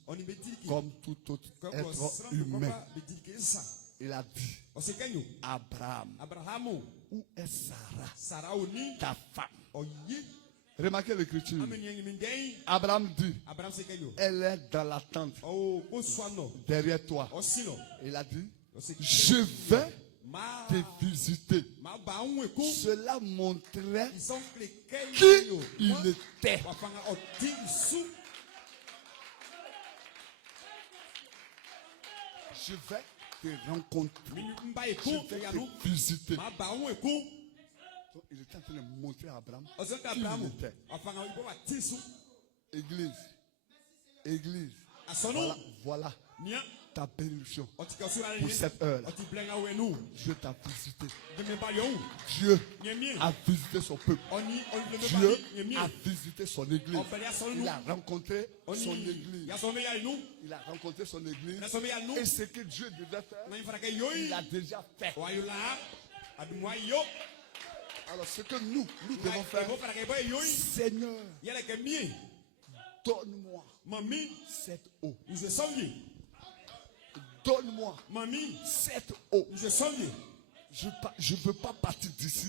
comme tout autre être humain. Il a dit, Abraham, où est Sarah, ta femme? Remarquez l'écriture. Abraham dit, elle est dans la tente, derrière toi. Il a dit, je vais te visiter. Cela montrait qui il était. Je vais te rencontrer. Je vais te visiter. Donc, il était en train de montrer à Abraham qui il était. Église. Voilà ta bénédiction pour cette heure. Dieu t'a visité. Dieu a visité son peuple. Dieu a visité son église. Il a rencontré son église. Il a rencontré son église. Et ce que Dieu devait faire, il a déjà fait. Alors ce que nous devons faire, Seigneur, donne-moi cette eau. Donne-moi cette eau. Je ne veux pas partir d'ici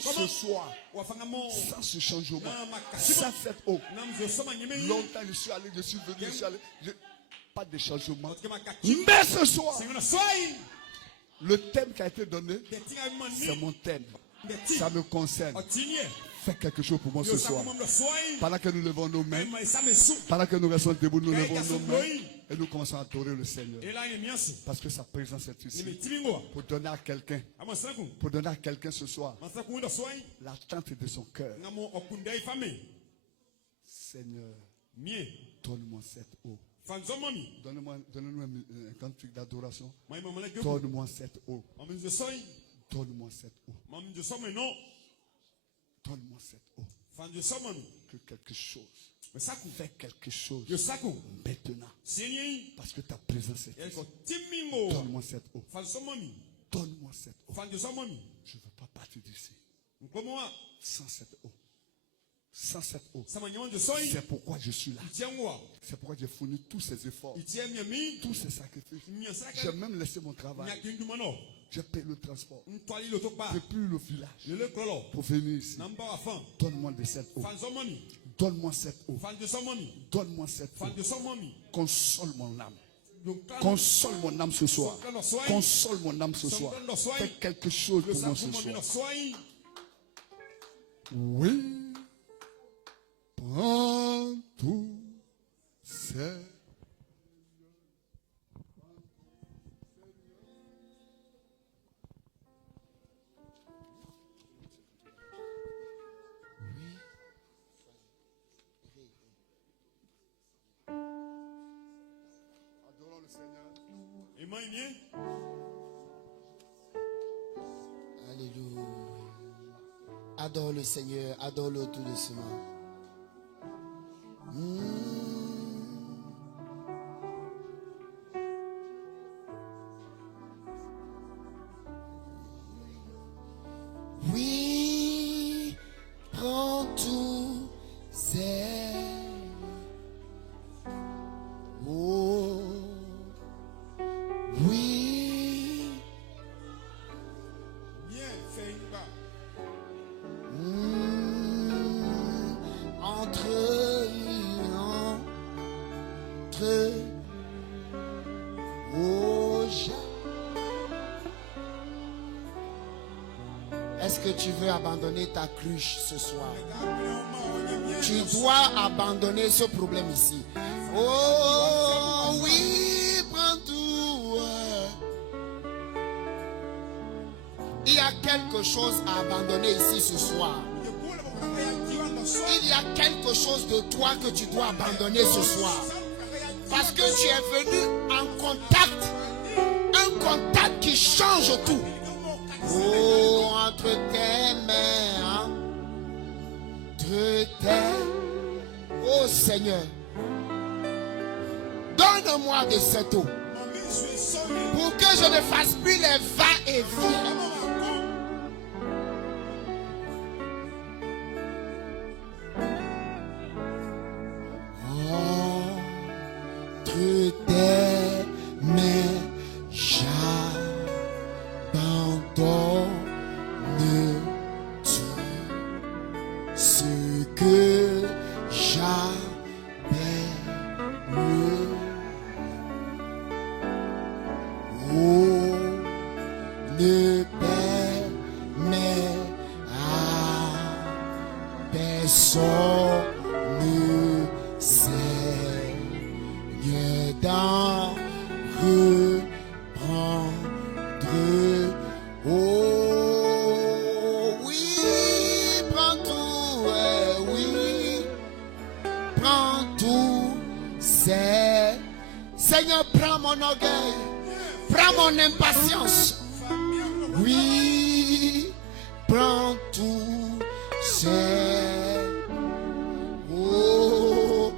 ce soir sans ce changement, sans cette eau. Longtemps je suis allé, je suis venu, je suis allé. Pas de changement. Mais ce soir, le thème qui a été donné, c'est mon thème. Ça me concerne. Fais quelque chose pour moi ce soir. Pendant que nous levons nos mains, pendant que nous restons debout, nous levons nos mains et nous commençons à adorer le Seigneur. Parce que sa présence est ici. Pour donner à quelqu'un ce soir l'attente de son cœur. Seigneur, donne-moi cette eau. Donne-moi un cantique d'adoration. Donne-moi cette eau. Donne-moi cette eau. Donne-moi cette eau. Que quelque chose. Fais quelque chose. Maintenant. Parce que ta présence est ici. Donne-moi cette eau. Donne-moi cette eau. Je ne veux pas partir d'ici sans cette eau. Sans cette eau. C'est pourquoi je suis là. C'est pourquoi j'ai fourni tous ces efforts, tous ces sacrifices. J'ai même laissé mon travail. J'ai payé le transport depuis le village pour venir ici. Donne-moi de cette eau. Donne-moi cette eau. Donne-moi cette eau. Console mon âme. Console mon âme ce soir. Console mon âme ce soir. Fais quelque chose pour moi ce soir. Oui. Prends tout. C'est. Alléluia. Adore le Seigneur, adore-le tout doucement. Oui, prends tout, c'est. Oh, oui. Entre. Oh, est-ce que tu veux abandonner ta cruche ce soir? Tu dois abandonner ce problème ici. Oh oui, prends tout. Il y a quelque chose à abandonner ici ce soir. Il y a quelque chose de toi que tu dois abandonner ce soir. Parce que tu es venu en contact. Un contact qui change tout. Oh, entre tes mains. Entre tes... Oh Seigneur. Donne-moi de cette eau. Pour que je ne fasse plus les va-et-vient. Seigneur, prends mon orgueil, prends mon impatience. Oui, prends tout, c'est oh,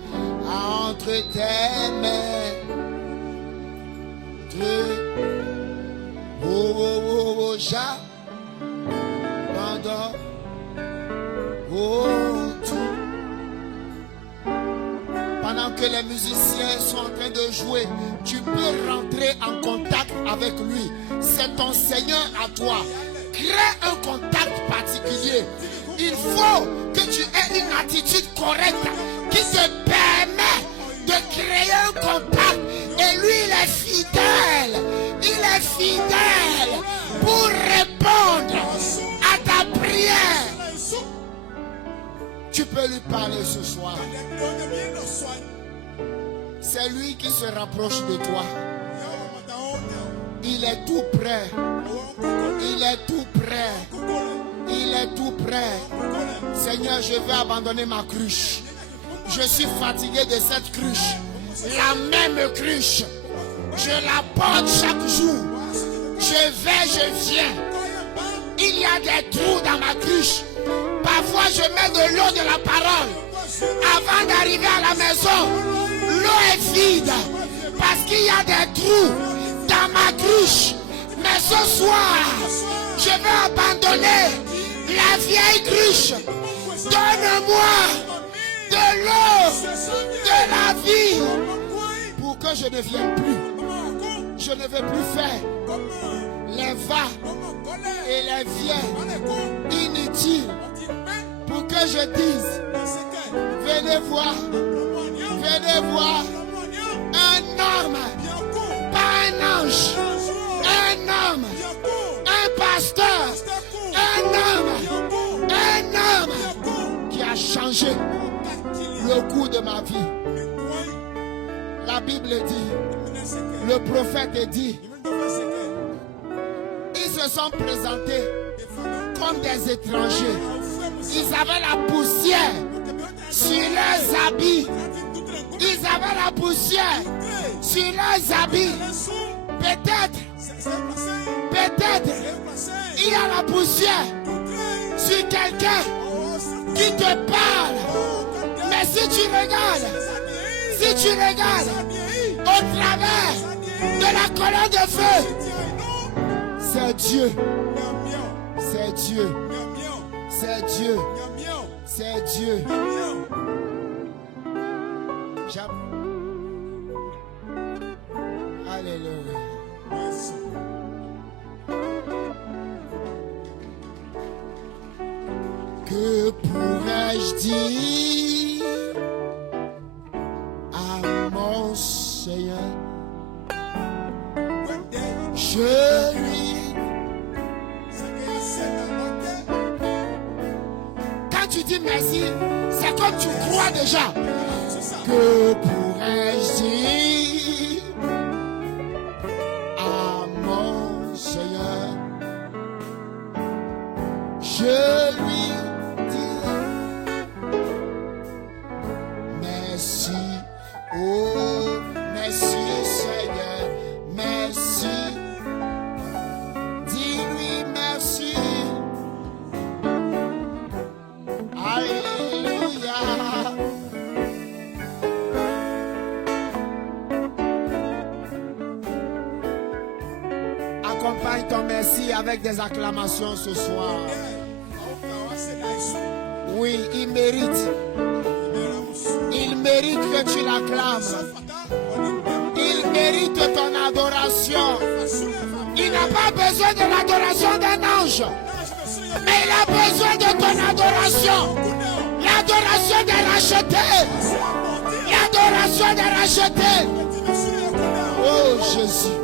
entre tes mains. Oh, j'abandonne. Oh, tout. Pendant que les musiciens sont en train de jouer, tu peux rentrer en contact avec lui. C'est ton Seigneur à toi. Crée un contact particulier. Il faut que tu aies une attitude correcte qui te permet de créer un contact. Et lui, il est fidèle. Il est fidèle pour répondre à ta prière. Tu peux lui parler ce soir. C'est lui qui se rapproche de toi. Il est tout prêt. Il est tout prêt. Il est tout prêt. Seigneur, je vais abandonner ma cruche. Je suis fatigué de cette cruche. La même cruche. Je la porte chaque jour. Je vais, je viens. Il y a des trous dans ma cruche. Parfois, je mets de l'eau de la parole. Avant d'arriver à la maison, l'eau est vide. Parce qu'il y a des trous dans ma cruche. Mais ce soir, je vais abandonner la vieille cruche. Donne-moi de l'eau, de la vie. Pour que je ne vienne plus. Je ne veux plus faire les va et les viens inutiles. Pour que je dise, venez voir un homme changé le cours de ma vie. La Bible dit, le prophète dit, ils se sont présentés comme des étrangers. Ils avaient la poussière sur leurs habits. Ils avaient la poussière sur leurs habits. Peut-être, il y a la poussière sur quelqu'un qui te parle. Mais si tu regardes au travers de la colonne de feu, c'est Dieu. C'est Dieu. C'est Dieu. C'est Dieu. Alléluia. Que pourrais-je dire à mon Seigneur? Je lui. Quand tu dis merci, c'est comme tu crois déjà. Que pourrais-je dire à mon Seigneur? Je lui dirai merci, oh merci Seigneur, merci. Dis-lui merci. Alléluia. Accompagne ton merci avec des acclamations ce soir. Oui, il mérite. Il mérite que tu l'acclames. Il mérite ton adoration. Il n'a pas besoin de l'adoration d'un ange, mais il a besoin de ton adoration. L'adoration des rachetés. L'adoration des rachetés. Oh Jésus.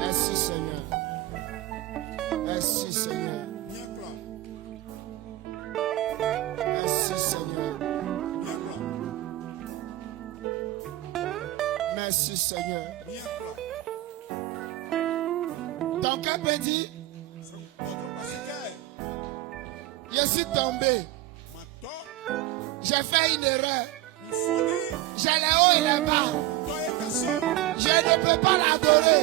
Merci Seigneur. Merci Seigneur. Merci Seigneur. Merci Seigneur. Ton cœur peut dire, je suis tombé. J'ai fait une erreur. J'ai les hauts et les bas. Je ne peux pas l'adorer.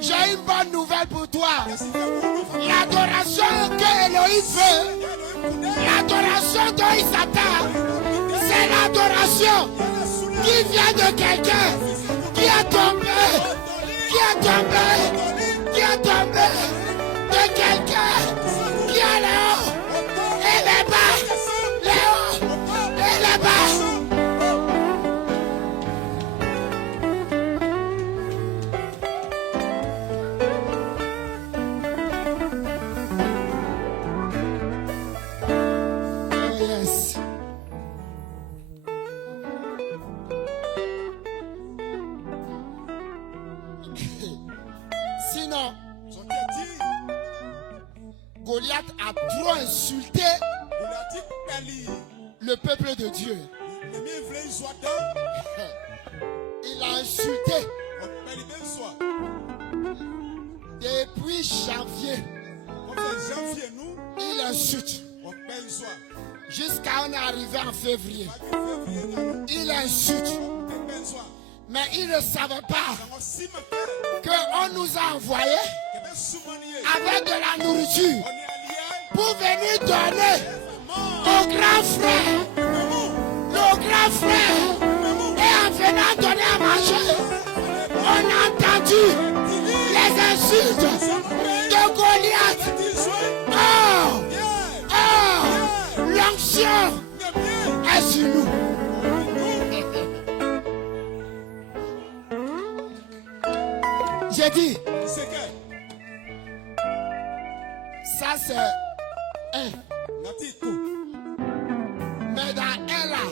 J'ai une bonne nouvelle pour toi. L'adoration que Elohim veut, l'adoration dont il s'attend, c'est l'adoration qui vient de quelqu'un qui est tombé, de quelqu'un qui a les hauts et les bas, les hauts et les bas. Sinon, Goliath a trop insulté le peuple de Dieu. Il a insulté depuis janvier. Il insulte jusqu'à on est arrivé en février. Il insulte. Mais il ne savait pas qu'on nous a envoyés avec de la nourriture pour venir donner aux grands frères. Nos grands frères. Et en venant donner à manger, on a entendu les insultes de Goliath. Oh, l'onction est sur nous. J'ai dit, ça c'est un. Mais dans un là,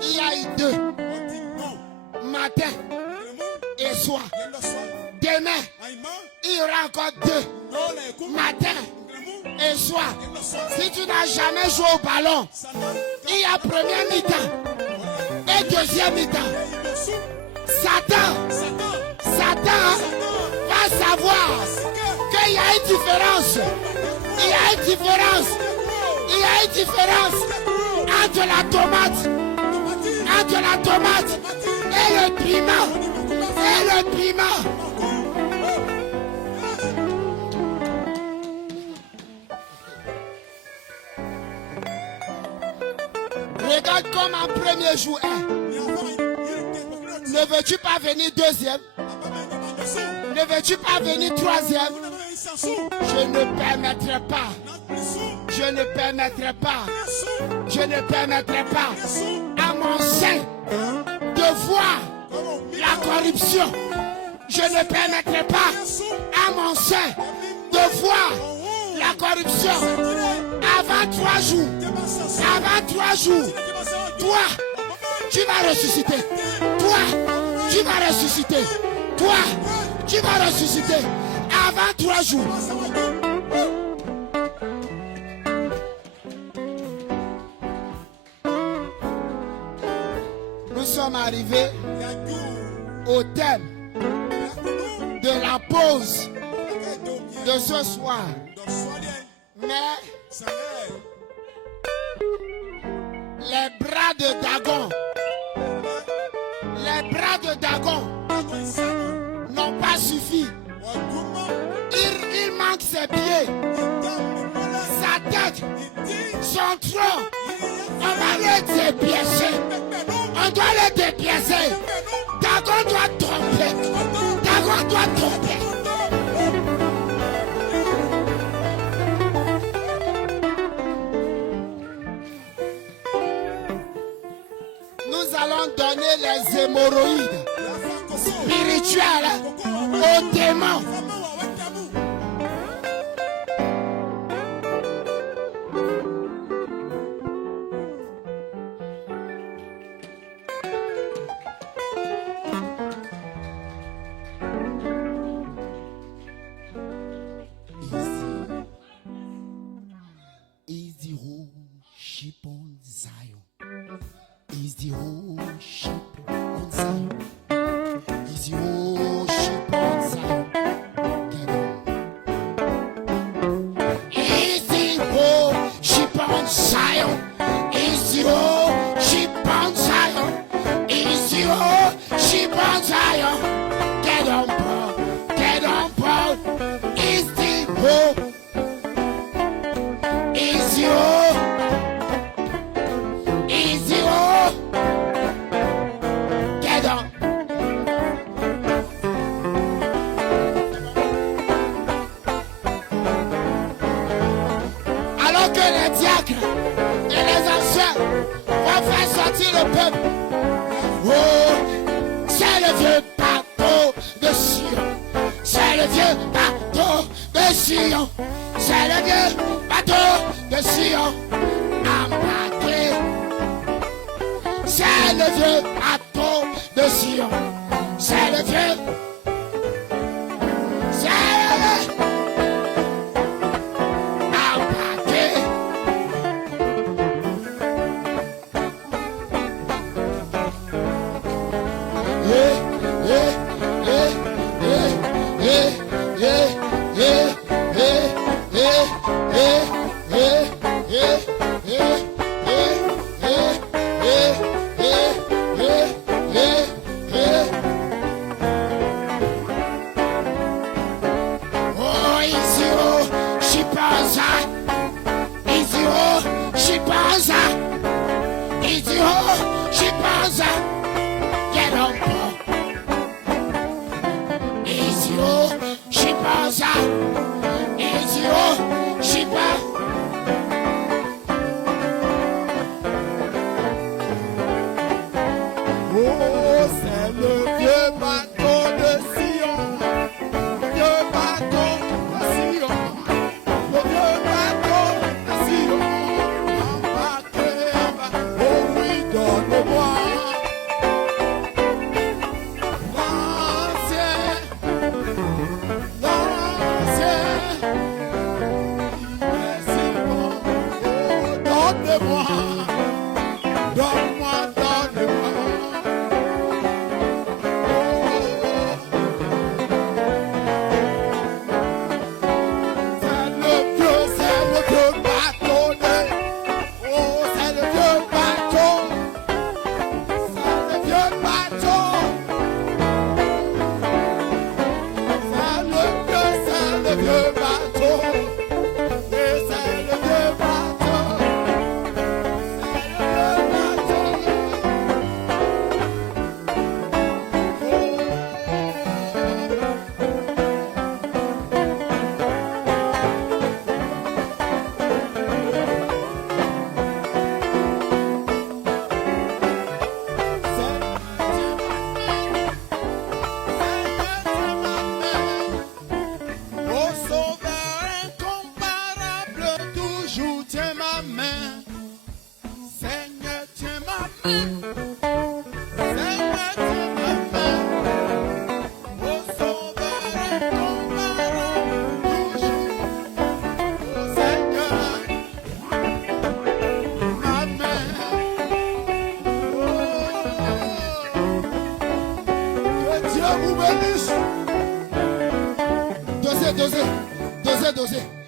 il y a eu deux. Matin et soir. Demain, il y aura encore deux. Matin et soir. Si tu n'as jamais joué au ballon, il y a première mi-temps et deuxième mi-temps. Satan va savoir qu'il y a une différence. Il y a une différence. Il y a une différence entre la tomate et le piment. Regarde comme en premier jour. Ne veux-tu pas venir deuxième? Ne veux-tu pas venir troisième? Je ne permettrai pas. Je ne permettrai pas. Je ne permettrai pas à mon sein de voir la corruption. Je ne permettrai pas à mon sein de voir la corruption. Avant 3 jours. Avant 3 jours. Toi, tu vas ressusciter. Toi, tu vas ressusciter. Toi, tu vas ressusciter. Avant 3 jours. Nous sommes arrivés au thème de la pause de ce soir. Mais les bras de Dagon n'ont pas suffi. Il manque ses pieds, sa tête, son tronc. On va le dépiécer. On doit le dépiécer. Dagon doit tomber. Dagon doit tomber. Nous allons donner les hémorroïdes spirituelles aux démons. Is the whole sheep on Zion? Is the whole sheep on Zion? Is the whole sheep on Zion? Get on. Is the whole sheep on Zion? Is the whole sheep on Zion? Is the whole sheep on Zion? Get on, Paul. Get on, Paul. Is the whole? Is the whole? Is the whole? Get on. Alors que les diacres et les anciens vont faire sortir le peuple. Oh, c'est le vieux bateau de Sion. C'est le vieux bateau de Sion. C'est le vieux bateau de Sion. Embarqué. C'est le vieux bateau de Sion. C'est le vieux. C'est le vieux. Embarqué. Oh, easy, oh, she bounce. Easy, oh, she bounce. Easy, oh, she bounce. Get on, Paul. Dieu vous bénisse. Dosez.